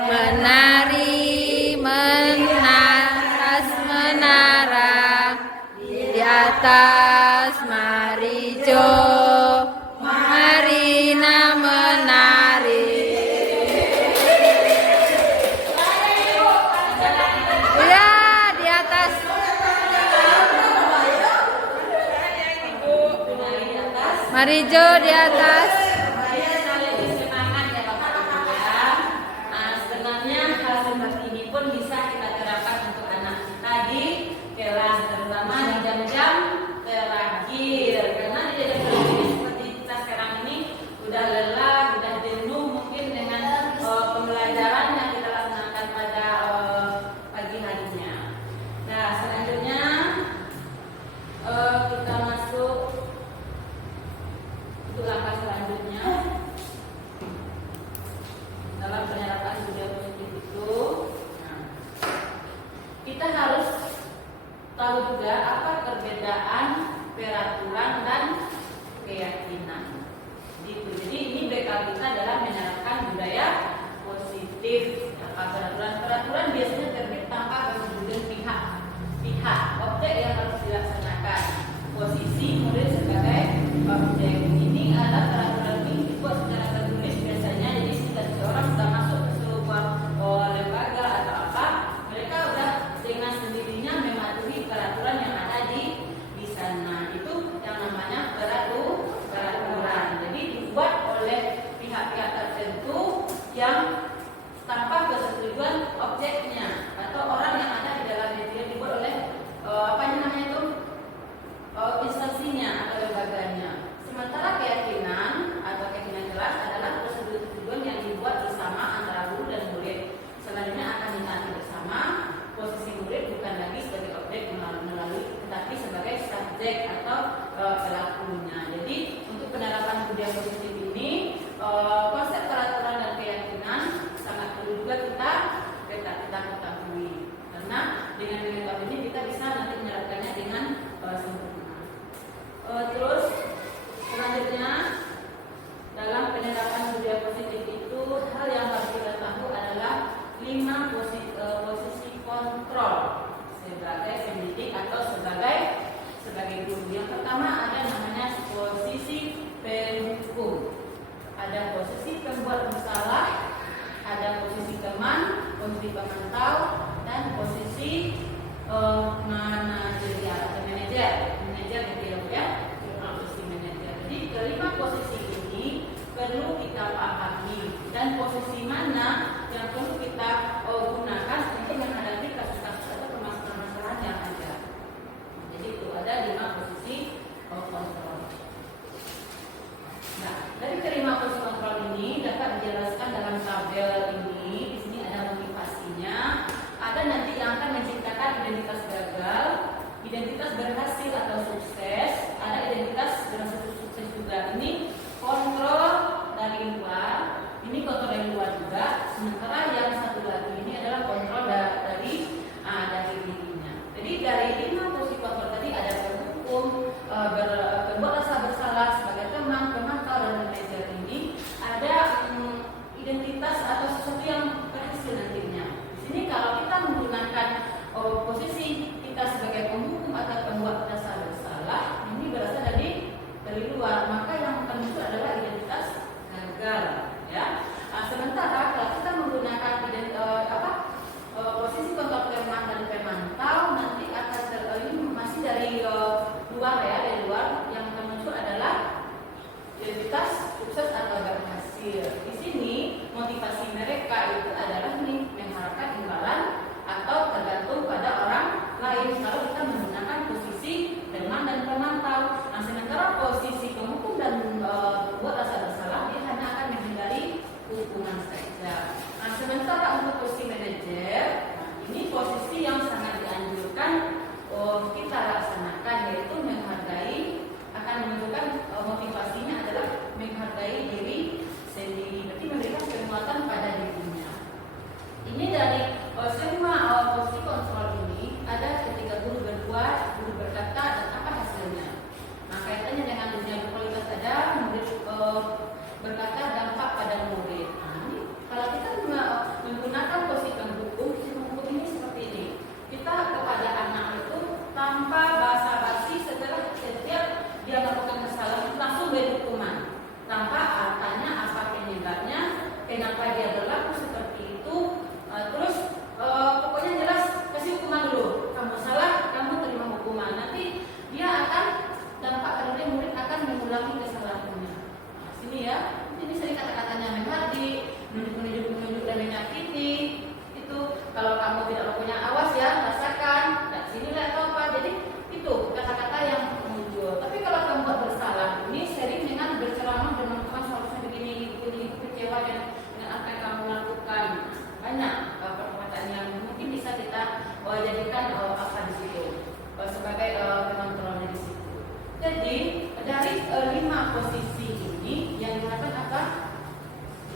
menari menaras menara, di atas Marijo Marina menari. Ya, di atas. Menari di atas. Marijo di atas. Saya lebih semangat ya Bapak Ibu ya. Nah, sebenarnya hal seperti ini pun bisa kita terapkan untuk anak kita di kelas, terutama di jam-jam terakhir. Karena di jam terakhir seperti kita sekarang ini udah lelah, udah jenuh mungkin dengan pembelajaran yang kita laksanakan pada pagi harinya. Nah, selanjutnya kita masuk untuk langkah selanjutnya dalam penyerapan budaya positif itu. Nah, kita harus tahu juga apa perbedaan peraturan dan keyakinan. Gitu. Jadi ini bekal kita dalam menerapkan budaya positif. Apa peraturan biasanya terbit tanpa persetujuan pihak objek yang harus dilaksanakan. Posisi murid sebagai objek ini adalah peraturan ini dibuat secara tertulis biasanya. Jadi seseorang sudah masuk ke sebuah lembaga atau apa, mereka udah dengan sendirinya mematuhi peraturan yang ada di sana. Itu yang namanya peraturan. Jadi dibuat oleh pihak-pihak tertentu yang tanpa persetujuan objeknya atau orang yang ada di dalamnya. Dia dibuat oleh apa namanya itu instansinya atau lembaganya. Sementara keyakinan atau keyakinan jelas adalah persetujuan yang dibuat bersama antara guru dan murid. Selanjutnya akan ditaati bersama. Posisi murid bukan lagi sebagai objek melalui, tetapi sebagai subjek atau pelakunya. Jadi untuk penerapan budaya positif ini, konsep peraturan dan keyakinan sangat perlu juga kita ketahui. Karena dengan mengetahui ini kita bisa nanti menerapkannya dengan sempurna. Terus selanjutnya dalam penerapan budaya positif itu hal yang harus kita tahu adalah 5 posisi kontrol sebagai pendidik atau sebagai guru. Yang pertama ada namanya posisi penghukum, ada posisi jelaskan dalam tabel ini. Di sini ada motivasinya. Ada nanti yang akan menciptakan identitas gagal, identitas berhasil atau sukses, ada identitas berhasil sukses juga. Ini kontrol dari luar, ini kontrol dari luar juga. Sementara yang satu lagi ini adalah kontrol dari dirinya. Jadi dari 5 posisi kontrol tadi ada penghukum, berbuat rasa bersalah sebagai teman, pemantau dan manajer ini. Ada identitas atau sesuatu yang berhasil nantinya. Di sini kalau kita menggunakan posisi kita sebagai penghukum atau pembuat rasa bersalah, ini berasal dari luar, maka yang akan muncul adalah identitas gagal, ya. Sementara kalau kita menggunakan posisi kontrol teman dan pemantau, nanti akan ini masih dari luar ya, dari luar, yang akan muncul adalah identitas sukses atau berhasil. Di sini motivasi mereka itu adalah mengharapkan imbalan atau tergantung pada orang lain kalau kita menggunakan posisi teman dan pemantau. Nah, sementara posisi penghukum dan buat rasa bersalah dia hanya akan menghindari hukuman saja. Nah, sementara untuk posisi manajer, ini posisi yang sangat dianjurkan kita laksanakan, yaitu menghargai, akan menunjukkan motivasinya adalah menghargai diri sendiri, berarti memberikan penguatan pada dirinya. Ini dari semua posisi kontrol ini ada ketika guru berbuat, guru berkata, dan apa hasilnya. Nah, kaitannya dengan dunia kualitas ada murid berkata dampak pada murid. Nah, ini kalau kita menggunakan posisi penghukum ini seperti ini. Kita kepada anak itu tanpa basa-basi, setelah setiap dia melakukan kesalahan langsung beri hukuman tanpa tanya apa penyebabnya, kenapa dia berlaku seperti itu. Terus pokoknya jelas kasih hukuman dulu. Kamu salah, kamu terima hukuman. Nanti dia akan dampak pada murid akan mengulangi kesalahannya. Nah, sini ya, ini sering kata-katanya menghardi, menunjuk dan menyakiti. Itu kalau kamu tidak punya awas ya, rasakan. Dan sini lihat atau apa. Jadi itu kata-kata yang muncul. Tapi kalau kamu buat bersalah, ini sering dengan berceramah dan melakukan seharusnya begini, kecewa dengan apa yang kamu lakukan. Banyak perkataan yang mungkin bisa kita jadikan apa di situ sebagai pengontrolnya di situ. Jadi dari 5 posisi ini yang diharapkan apa?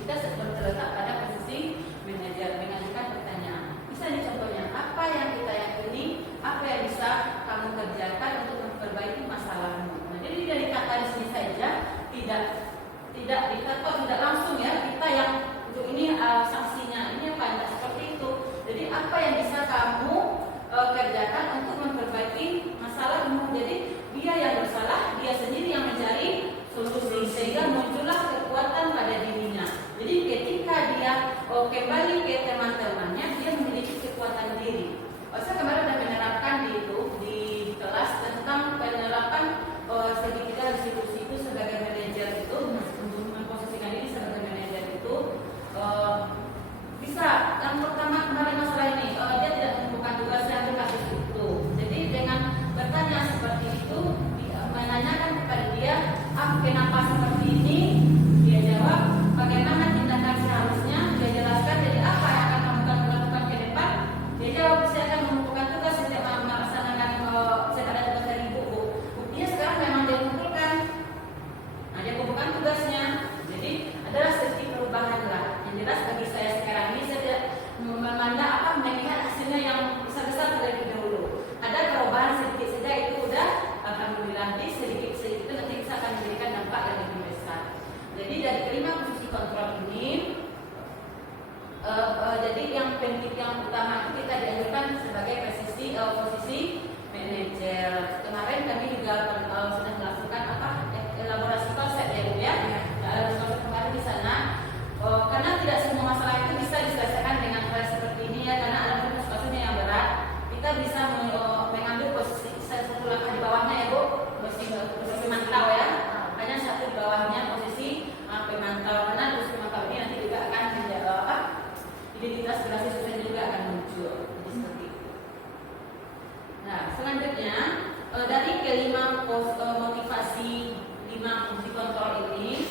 Kita terletak pada posisi manajer, mengajukan pertanyaan. Misalnya contohnya, apa yang kita yakini, apa yang bisa kamu kerjakan untuk memperbaiki masalahmu. Nah, jadi dari kata di sini saja tidak langsung ya kita yang untuk ini sanksinya ini apa tidak seperti itu. Jadi apa yang bisa kamu kerjakan untuk memperbaiki masalahmu. Jadi dia yang bersalah, dia sendiri yang mencari solusi sehingga muncullah kekuatan pada dirinya. Jadi ketika dia kembali ke teman-temannya, dia memiliki kekuatan diri. Saya kemarin sudah menerapkan di kelas tentang penerapan segitiga institusi itu sebagai manajer itu, memposisikan diri sebagai manajer itu bisa. Yang pertama kemarin masalah ini dia tidak menemukan tugasnya di kasus itu. Jadi dengan bertanya seperti itu, menanyakan kepada dia, kenapa seperti ini? Dia jawab, bagaimana tindakan seharusnya? Dia jelaskan, jadi apa yang akan kamu lakukan ke depan? Dia jawab, saya akan mengumpulkan tugas setiap melaksanakan saya ada tugas dari ibu. Buktinya sekarang memang dia kumpulkan. Nah, dia kumpulkan tugasnya. Jadi adalah sedikit perubahan lah. Yang jelas bagi saya sekarang ini saya tidak memandang melihat hasilnya yang besar-besar dari dahulu. Ada perubahan sedikit saja itu udah alhamdulillah. Di sedikit itu nanti bisa akan memberikan dampak yang lebih besar. Jadi dari kelima posisi kontrol ini, jadi yang penting yang utama itu kita dianjurkan sebagai posisi manajer. Kemarin kami juga sudah melakukan elaborasi konsep ya Bu ya. Konsep kemarin di sana. Karena tidak semua masalah itu bisa diselesaikan dengan hal seperti ini ya, karena ada kasusnya yang berat. Kita bisa mengambil posisi satu langkah di bawahnya ya Bu, posisi pemantau ya. Hanya satu di bawahnya posisi pemantau, karena posisi pemantau ini nanti juga akan menjadi identitas berhasil sukses juga akan muncul. Jadi seperti itu. Nah, selanjutnya dari kelima motivasi 5 fungsi kontrol ini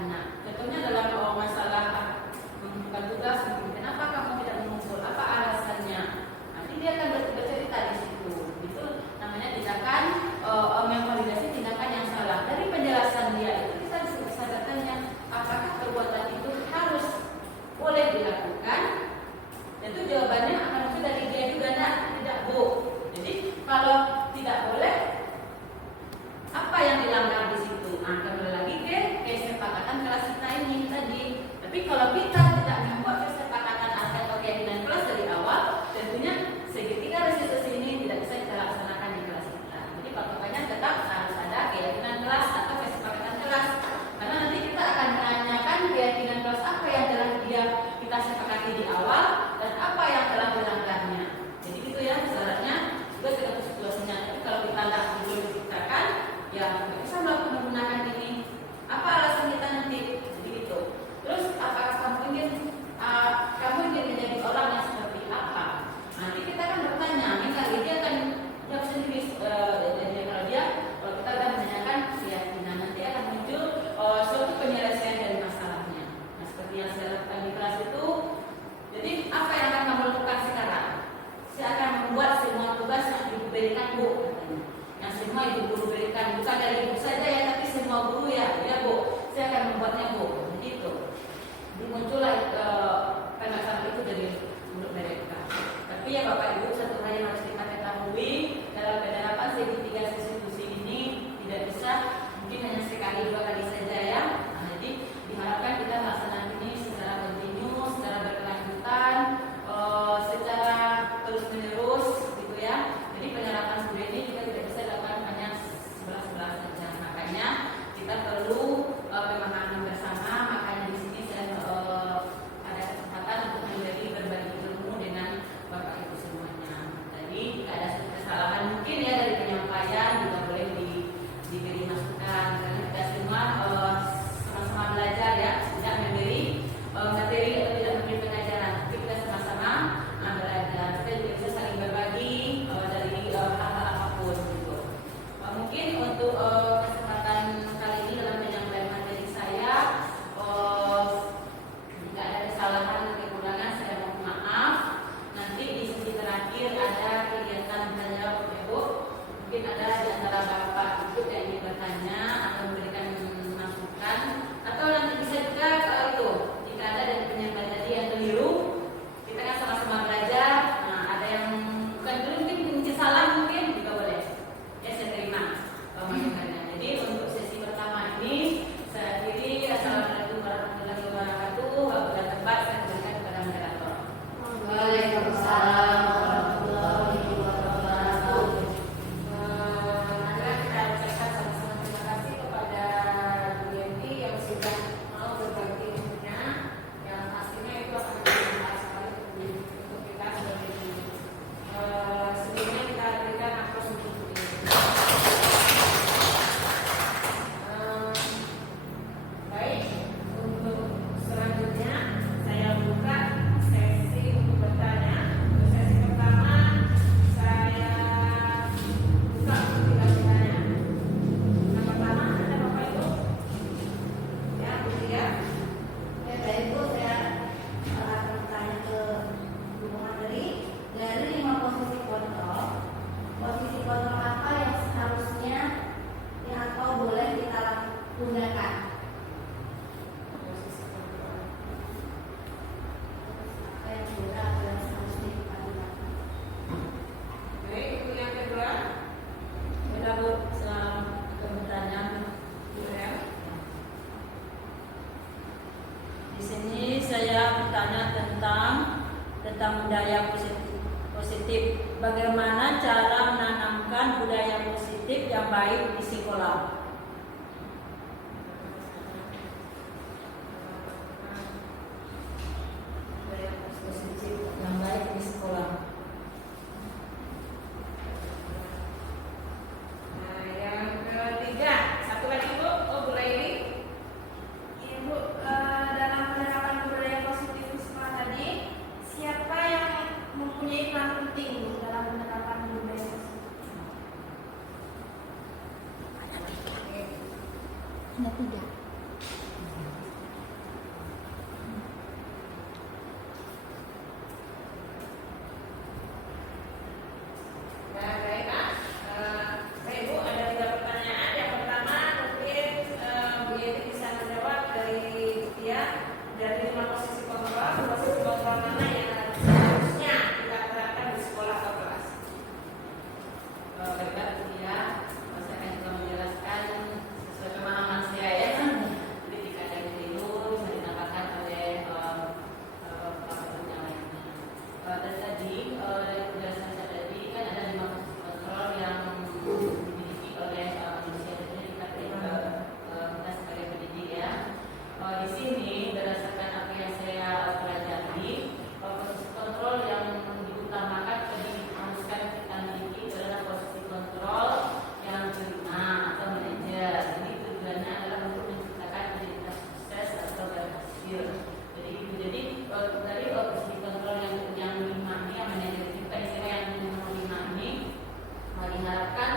anak. Contohnya dalam masalah mengumpulkan tugas, kenapa kamu tidak mengumpul? Apa alasannya? Nanti dia akan bercerita di situ. Itu namanya tindakan memvalidasi tindakan yang salah. Dari penjelasan dia itu kita bisa bertanya, apakah perbuatan itu harus boleh dilakukan? Tentu jawabannya akan muncul dari dia juga, tidak Bu. Jadi kalau tidak boleh, apa yang dilanggar di situ? Kembali lagi ke kesepakatan kelas kita ini tadi. Tapi kalau kita tidak membuat kesepakatan atau keyakinan kelas dari awal, tentunya segitiga resistance ini tidak bisa kita laksanakan di kelas kita. Jadi patokannya tetap harus ada keyakinan kelas atau kesepakatan kelas. Karena nanti kita akan menanyakan keyakinan kelas apa yang telah kita sepakati di awal dan apa yang telah dilanggarnya. Jadi itu ya syaratnya juga tergantung situasinya. Tapi kalau kita tidak belum diciptakan, ya nggak bisa menggunakan ini. Apa alasan kita nanti? Jadi gitu. Terus apakah kamu ingin menjadi orang yang seperti apa? Nanti kita akan bertanya. Kali dia akan jawab sendiri. Jadi kalau kita sudah menanyakan keyakinan, nanti akan muncul suatu penyelesaian dari masalahnya. Nah seperti yang saya lakukan di kelas itu. Jadi apa yang akan kamu lakukan sekarang? Saya akan membuat semua tugas yang ibu berikan Bu. Yang semua ibu guru berikan, bukan dari ibu saja ya, tapi semua guru ya Bu. Saya akan membuatnya Bu. Begitu. Muncullah penasaran itu dari mulut mereka. Tapi ya Bapak Ibu, satu hal yang harus kita ketahui dalam penerapan segitiga restitusi ini tidak bisa mungkin hanya sekali dua kali saja ya. Nah, jadi diharapkan kita melaksanakan ini secara kontinu, secara berkelanjutan, secara terus menerus gitu ya. Jadi penerapan studi ini juga tidak bisa dilakukan hanya sebelah-sebelah saja. Makanya kita perlu pemahaman bersama. Makanya di sini saya ada kesempatan untuk menjadi berbagi ilmu dengan Bapak Ibu semuanya. Jadi jika ada kesalahan mungkin ya dari penyampaian juga boleh diberi masukan. Karena kita semua sama-sama belajar ya, tidak memberi materi atau tidak memberi pengajaran, tapi kita sama-sama belajar. Kita juga bisa saling berbagi dari hal-hal apapun gitu. Mungkin untuk kesempatan kali ini dalam penyampaian materi saya, jika ada kesalahan atau kekurangan saya mohon maaf. Nanti di sesi terakhir ada kegiatan tanya jawab Ibu. Mungkin ada di antara Bapak Ibu yang ingin bertanya atau memberikan masukan, atau nanti bisa juga itu jika ada dari penyampaian tadi yang keliru, kita kan sama-sama belajar. Nah ada yang bukan dulu mungkin salah mungkin juga boleh. Ya saya terima masukannya. Jadi untuk sesi pertama ini saya akhiri. Assalamualaikum warahmatullahi wabarakatuh. Apabila tepat saya berikan kepada moderator. Waalaikumsalam warahmatullahi wabarakatuh. Adalah kita ucapkan sama-sama terima kasih kepada Bu Yenti yang sudah mau berbagi ilmunya, yang pastinya itu akan bermanfaat sekali untuk kita sebagai guru. Sebelumnya kita berikan aplaus untuk Bu Yenti. Baik, untuk selanjutnya saya buka sesi untuk bertanya. Untuk sesi pertama saya buka untuk bertanya. Yang pertama ada Bapak Ibu? Ya, Bu Tia. Ya, baik Bu, saya akan bertanya ke Bu Muhammadi. Dari 5 posisi kontrol apa yang seharusnya yang atau boleh kita gunakan? Apa yang boleh atau yang seharusnya kita gunakan? Baik, untuk yang kedua Bapak Bu, selamat bertanya. Bu Rel. Di sini saya bertanya tentang budaya positif. Bagaimana cara menanamkan budaya positif yang baik di sekolah? Budaya positif yang baik di sekolah. Nah, yang ketiga, satu lagi Bu, Bu Laili. Iya Bu, dalam penerapan budaya positif di sekolah tadi, siapa yang mempunyai peran penting Bu dalam penerapan budaya positif? Dari 5 posisi kontrol mana yang harusnya kita terapkan di sekolah atau kelas? Baiklah, ya, saya akan juga menjelaskan sesuai pemahaman saya ya. Jadi jika ada yang keliru bisa ditambahkan oleh Bapak yang lainnya. Dan tadi dari penjelasan saya tadi kan ada 5 posisi kontrol yang dimiliki oleh manusia, jadi kita sebagai pendidik ya. Di sini berdasarkan apa yang saya pelajari, posisi kontrol yang diutamakan diharuskan kita miliki adalah posisi kontrol yang kelima atau manajer. Ini tujuannya adalah untuk menciptakan identitas sukses atau berhasil. Jadi dari posisi kontrol yang lima ini, yang manajer kita istilah yang nomor 5 ini diharapkan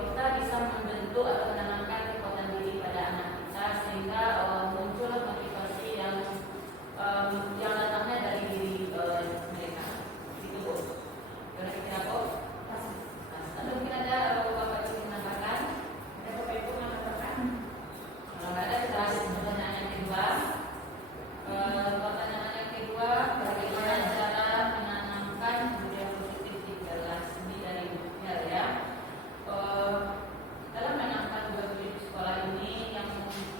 kita bisa membentuk atau menanamkan kekuatan diri pada anak kita sehingga muncul motivasi yang datangnya dari diri mereka. Gitu Bu. Kira-kira Bu? Atau mungkin ada Bapak Ibu menambahkan? Ada Bapak Ibu menambahkan? Kalau nggak ada, kita lanjut ke pertanyaan yang kedua. Pertanyaan yang kedua, bagaimana cara menanamkan budaya positif di kelas? Ini dari bukunya ya. Dalam menanamkan budaya positif di sekolah ini, yang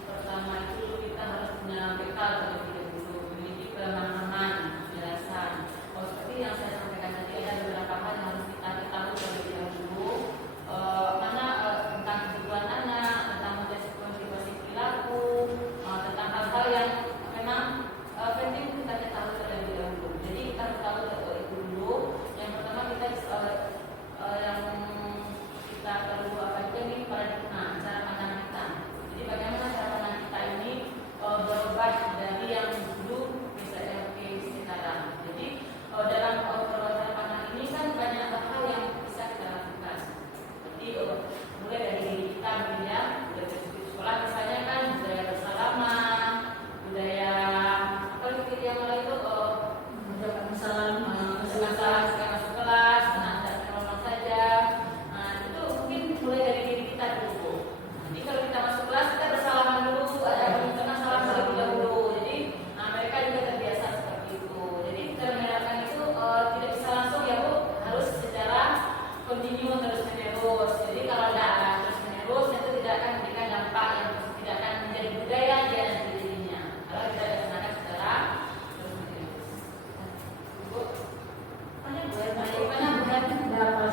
pertama itu kita harus punya bekal terlebih dahulu, memiliki pemahaman, penjelasan. Seperti yang saya sampaikan tadi, ada beberapa hal yang harus kita ketahui terlebih dahulu. Mana tentang kebutuhan anak, tentang motivasi perilaku, tentang hal-hal yang memang penting kita ketahui terlebih dahulu. Jadi kita harus tahu itu dulu. Yang pertama kita yang kita perlu apa itu ini paradigma, cara pandang kita. Jadi bagaimana cara pandang kita ini berubah dari yang dulu ke sekarang. Jadi dalam perubahan pandang ini kan banyak hal yang bisa kita lakukan. Jadi mulai dari diri kita ya, budaya positif sekolah misalnya kan budaya bersalaman, budaya apa itu yang lain itu salah sekarang masuk kelas, anak normal saja. Itu mungkin mulai dari diri kita dulu. Jadi kalau kita masuk kelas kita bersalaman dulu, ada pembicaraan salam terlebih dahulu. Jadi mereka juga terbiasa seperti itu. Jadi kita menerapkan itu tidak bisa langsung ya Bu, harus secara kontinu terus menerus. Jadi kalau tidak terus menerus itu tidak akan memberikan dampak yang tidak akan menjadi budaya dia nanti dirinya. Kalau kita laksanakan secara terus menerus. Bu, mana buat berapa?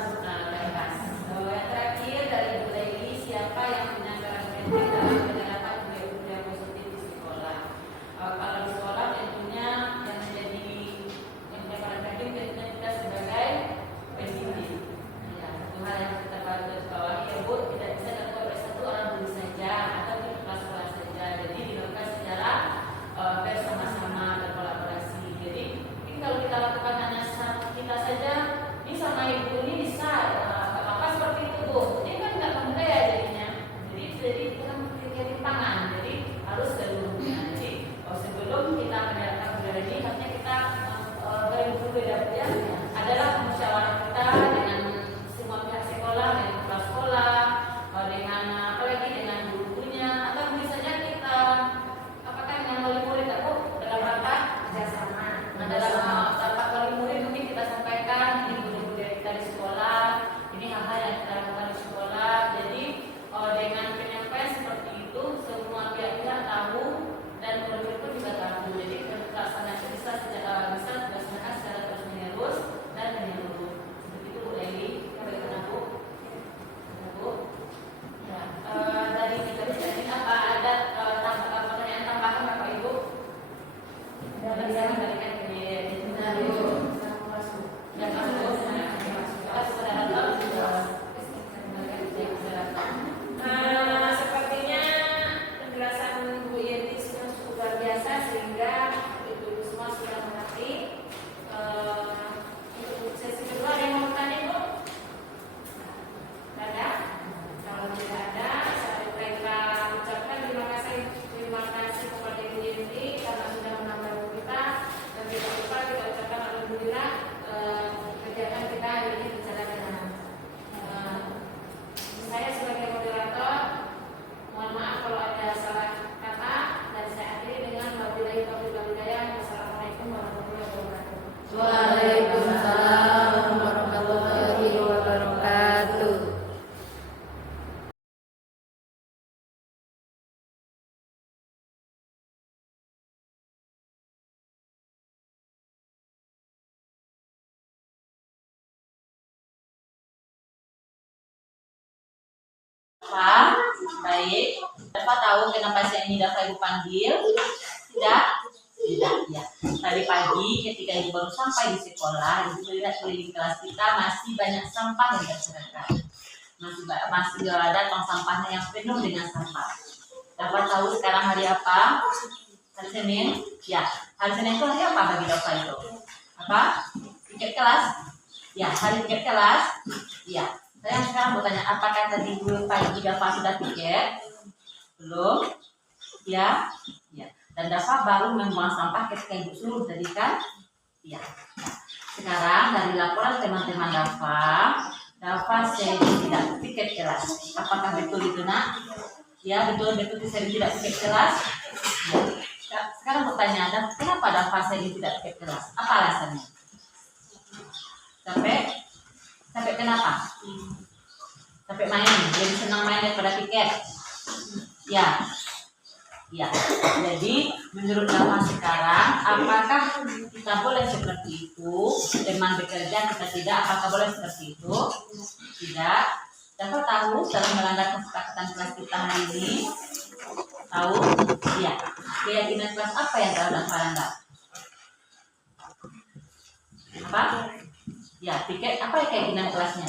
Yang terakhir dari Bu Leli, siapa yang punya peran penting dalam penerapan budaya positif di sekolah? Kalau di sekolah tentunya yang punya peran penting tentunya kita sebagai pendidik. Ya, satu hal yang kita harus bawahi ya Bu, tidak bisa dilakukan oleh satu orang guru saja atau di kelas-kelas saja. Jadi dilakukan secara bersama-sama berkolaborasi. Jadi mungkin kalau kita lakukan hanya kita saja, ini sama ibu ini bisa apa seperti itu Bu. Ini kan nggak membudaya jadinya. Jadi itu kan timpangan. Jadi harus seluruhnya. Jadi sebelum kita menerapkan budaya ini, harusnya kita berbeda ya. Adalah musyawarah kita dengan semua pihak sekolah, dengan kepala sekolah, dengan apalagi dengan guru-gurunya, atau mungkin saja kita apakah dengan wali murid Bu dalam rapat Kerjasama. dalam rapat wali murid mungkin kita sampaikan ini budaya kita di sekolah, ini hal-hal yang kita lakukan di sekolah. Jadi dengan penyampaian seperti itu semua pihak-pihak tahu dan murid pun juga tahu. Jadi pelaksanaan itu bisa dilaksanakan secara terus menerus dan menyeluruh. Seperti itu Bu Leli. Bagaimana Bu? Bu? Ya, dari kita ini apa ada pertanyaan tambahan Bapak Ibu? Dan bisa memberikan ke yang masuk. Sepertinya penjelasan Bu Yenti sudah luar biasa sehingga ibu semua sudah mengerti. Untuk sesi kedua ada yang mau bertanya Bu? Ada? Kalau tidak ada, saya ucapkan terima kasih kepada Ibu Yenti karena sudah menambah kita. Dan tidak lupa kita ucapkan alhamdulillah kegiatan kita hari ini berjalan dengan saya sebagai moderator, mohon maaf kalau ada salah kata dan saya akhiri dengan wabillahi Apa? Baik. Dafa tahu kenapa siang ini Dafa ibu panggil? Tidak? Tidak, ya. Tadi pagi ketika ibu baru sampai di sekolah, ibu melihat keliling kelas kita masih banyak sampah yang berserakan. Masih ada tong sampahnya yang penuh dengan sampah. Dafa tahu sekarang hari apa? Hari Senin? Ya. Hari Senin itu hari apa bagi Dafa itu? Apa? Tiket kelas? Ya. Hari tiket kelas? Ya. Saya sekarang mau tanya, apakah tadi pagi Dafa sudah tiket? Belum? Ya? Ya. Dan Dafa baru membuang sampah ketika ibu suruh tadi kan? Ya. Sekarang dari laporan teman-teman Dafa sering tidak tiket kelas. Apakah betul itu nak? Ya, betul sering tidak tiket kelas. Ya. Sekarang bertanya, kenapa Dafa sering tidak tiket kelas? Apa alasannya? Sampai kenapa? Sampai main, jadi senang main daripada tiket. Ya. Ya. Jadi menurut Dafa sekarang, apakah kita boleh seperti itu? Teman bekerja kita tidak, apakah boleh seperti itu? Tidak. Dafa tahu dalam melanggar kesepakatan kelas kita hari ini. Tahu? Ya. Keyakinan kelas apa yang telah Dafa langgar? Apa? Ya, tiket apa ya keyakinan kelasnya?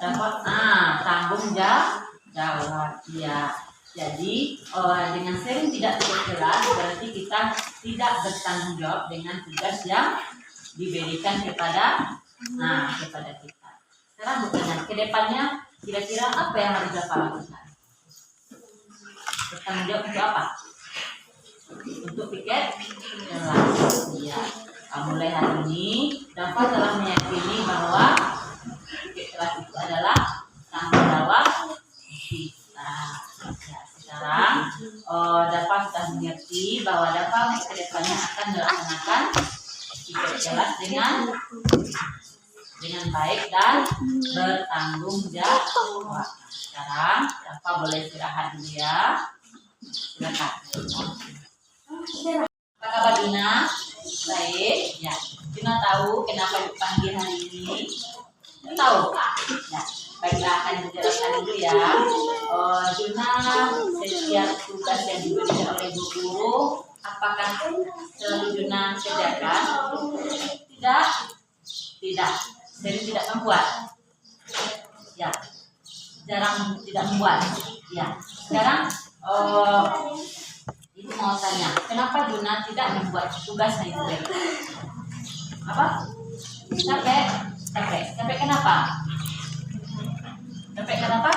Dapat tanggung jawab. Ya. Jadi dengan sering tidak tiket kelas berarti kita tidak bertanggung jawab dengan tugas yang diberikan kepada kita. Sekarang bertanya, ke depannya kira-kira apa yang harus Dafa lakukan? Bertanggung jawab untuk apa? Untuk tiket kelas. Ya. Mulai hari ini Dafa telah meyakini bahwa tiket kelas itu adalah tanggung jawab kita. Ya, sekarang Dafa sudah mengerti bahwa Dafa ke depannya akan melaksanakan tiket kelas dengan baik dan bertanggung jawab. Sekarang Dafa boleh istirahat dulu ya. Silakan. Apa kabar Dina? Baik, ya. Dina tahu kenapa dipanggil hari ini? Tahu? Ya. Baiklah, akan dijelaskan dulu ya. Dina, setiap tugas yang diberikan oleh Bu Guru, apakah selalu Dina kerjakan? Tidak. Tidak. Sering tidak membuat. Ya. Jarang tidak membuat. Ya. Sekarang Ibu mau tanya, kenapa Duna tidak membuat tugasnya itu? Apa? Capek kenapa? Capek kenapa?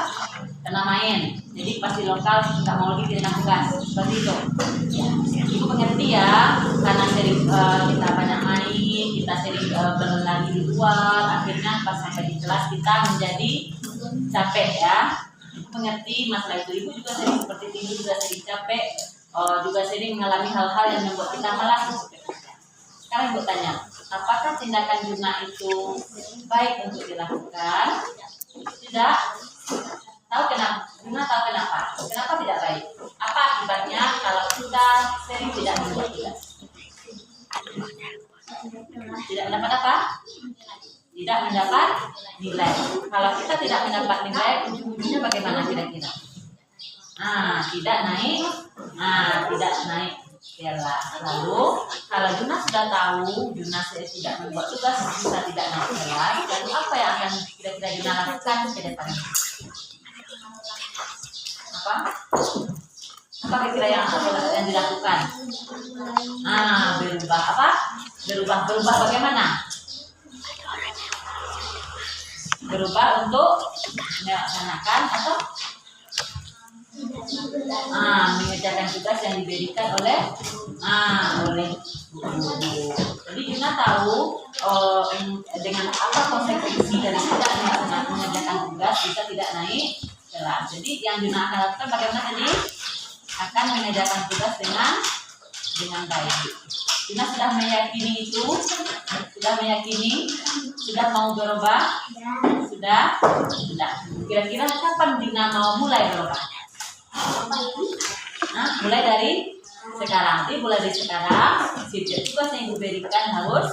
Karena main. Jadi pasti lokal nggak mau lagi tidak tugas. Seperti itu. Ya. Ibu mengerti ya, karena sering kita banyak main, kita sering berlari di luar, akhirnya pas sampai di kelas kita menjadi capek ya. Ibu mengerti masalah itu. Ibu juga sering seperti itu, juga sering capek. Juga sering mengalami hal-hal yang membuat kita malas. Sekarang Ibu tanya, apakah tindakan Duna itu baik untuk dilakukan? Tidak. Tahu kenapa? Duna tahu kenapa? Kenapa tidak baik? Apa akibatnya kalau kita sering tidak membuat tugas? Tidak mendapat apa? Tidak mendapat nilai. Kalau kita tidak mendapat nilai, ujung-ujungnya bagaimana kira-kira? Tidak naik kelas. Lalu kalau Duna sudah tahu Duna tidak membuat tugas, bisa tidak naik kelas, lalu apa yang akan kira-kira Duna lakukan ke depannya? Apa kira-kira yang dilakukan? Berubah apa? Berubah bagaimana? Berubah untuk melaksanakan atau mengerjakan tugas yang diberikan oleh guru. Jadi Duna tahu dengan apa konsekuensi dari tidak mengerjakan tugas bisa tidak naik kelas. Jadi yang Duna akan lakukan bagaimana tadi? Akan mengerjakan tugas dengan baik. Duna sudah meyakini itu, sudah mau berubah, sudah. Kira-kira kapan Dina mau mulai berubah? Mulai dari sekarang. Jadi mulai dari sekarang, setiap tugas yang diberikan harus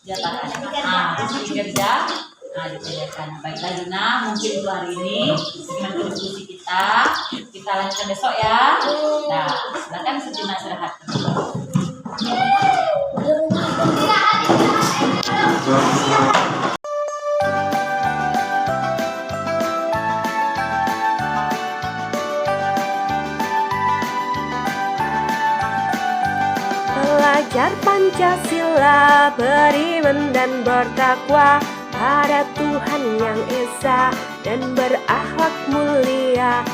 dilakukan. Harus dikerja. Nah, diselesaikan. Baiklah Dina, mungkin untuk hari ini segmen diskusi kita lanjutkan besok ya. Nah, silakan Dina istirahat. Belajar Pancasila, beriman dan bertakwa pada Tuhan Yang Esa dan berakhlak mulia.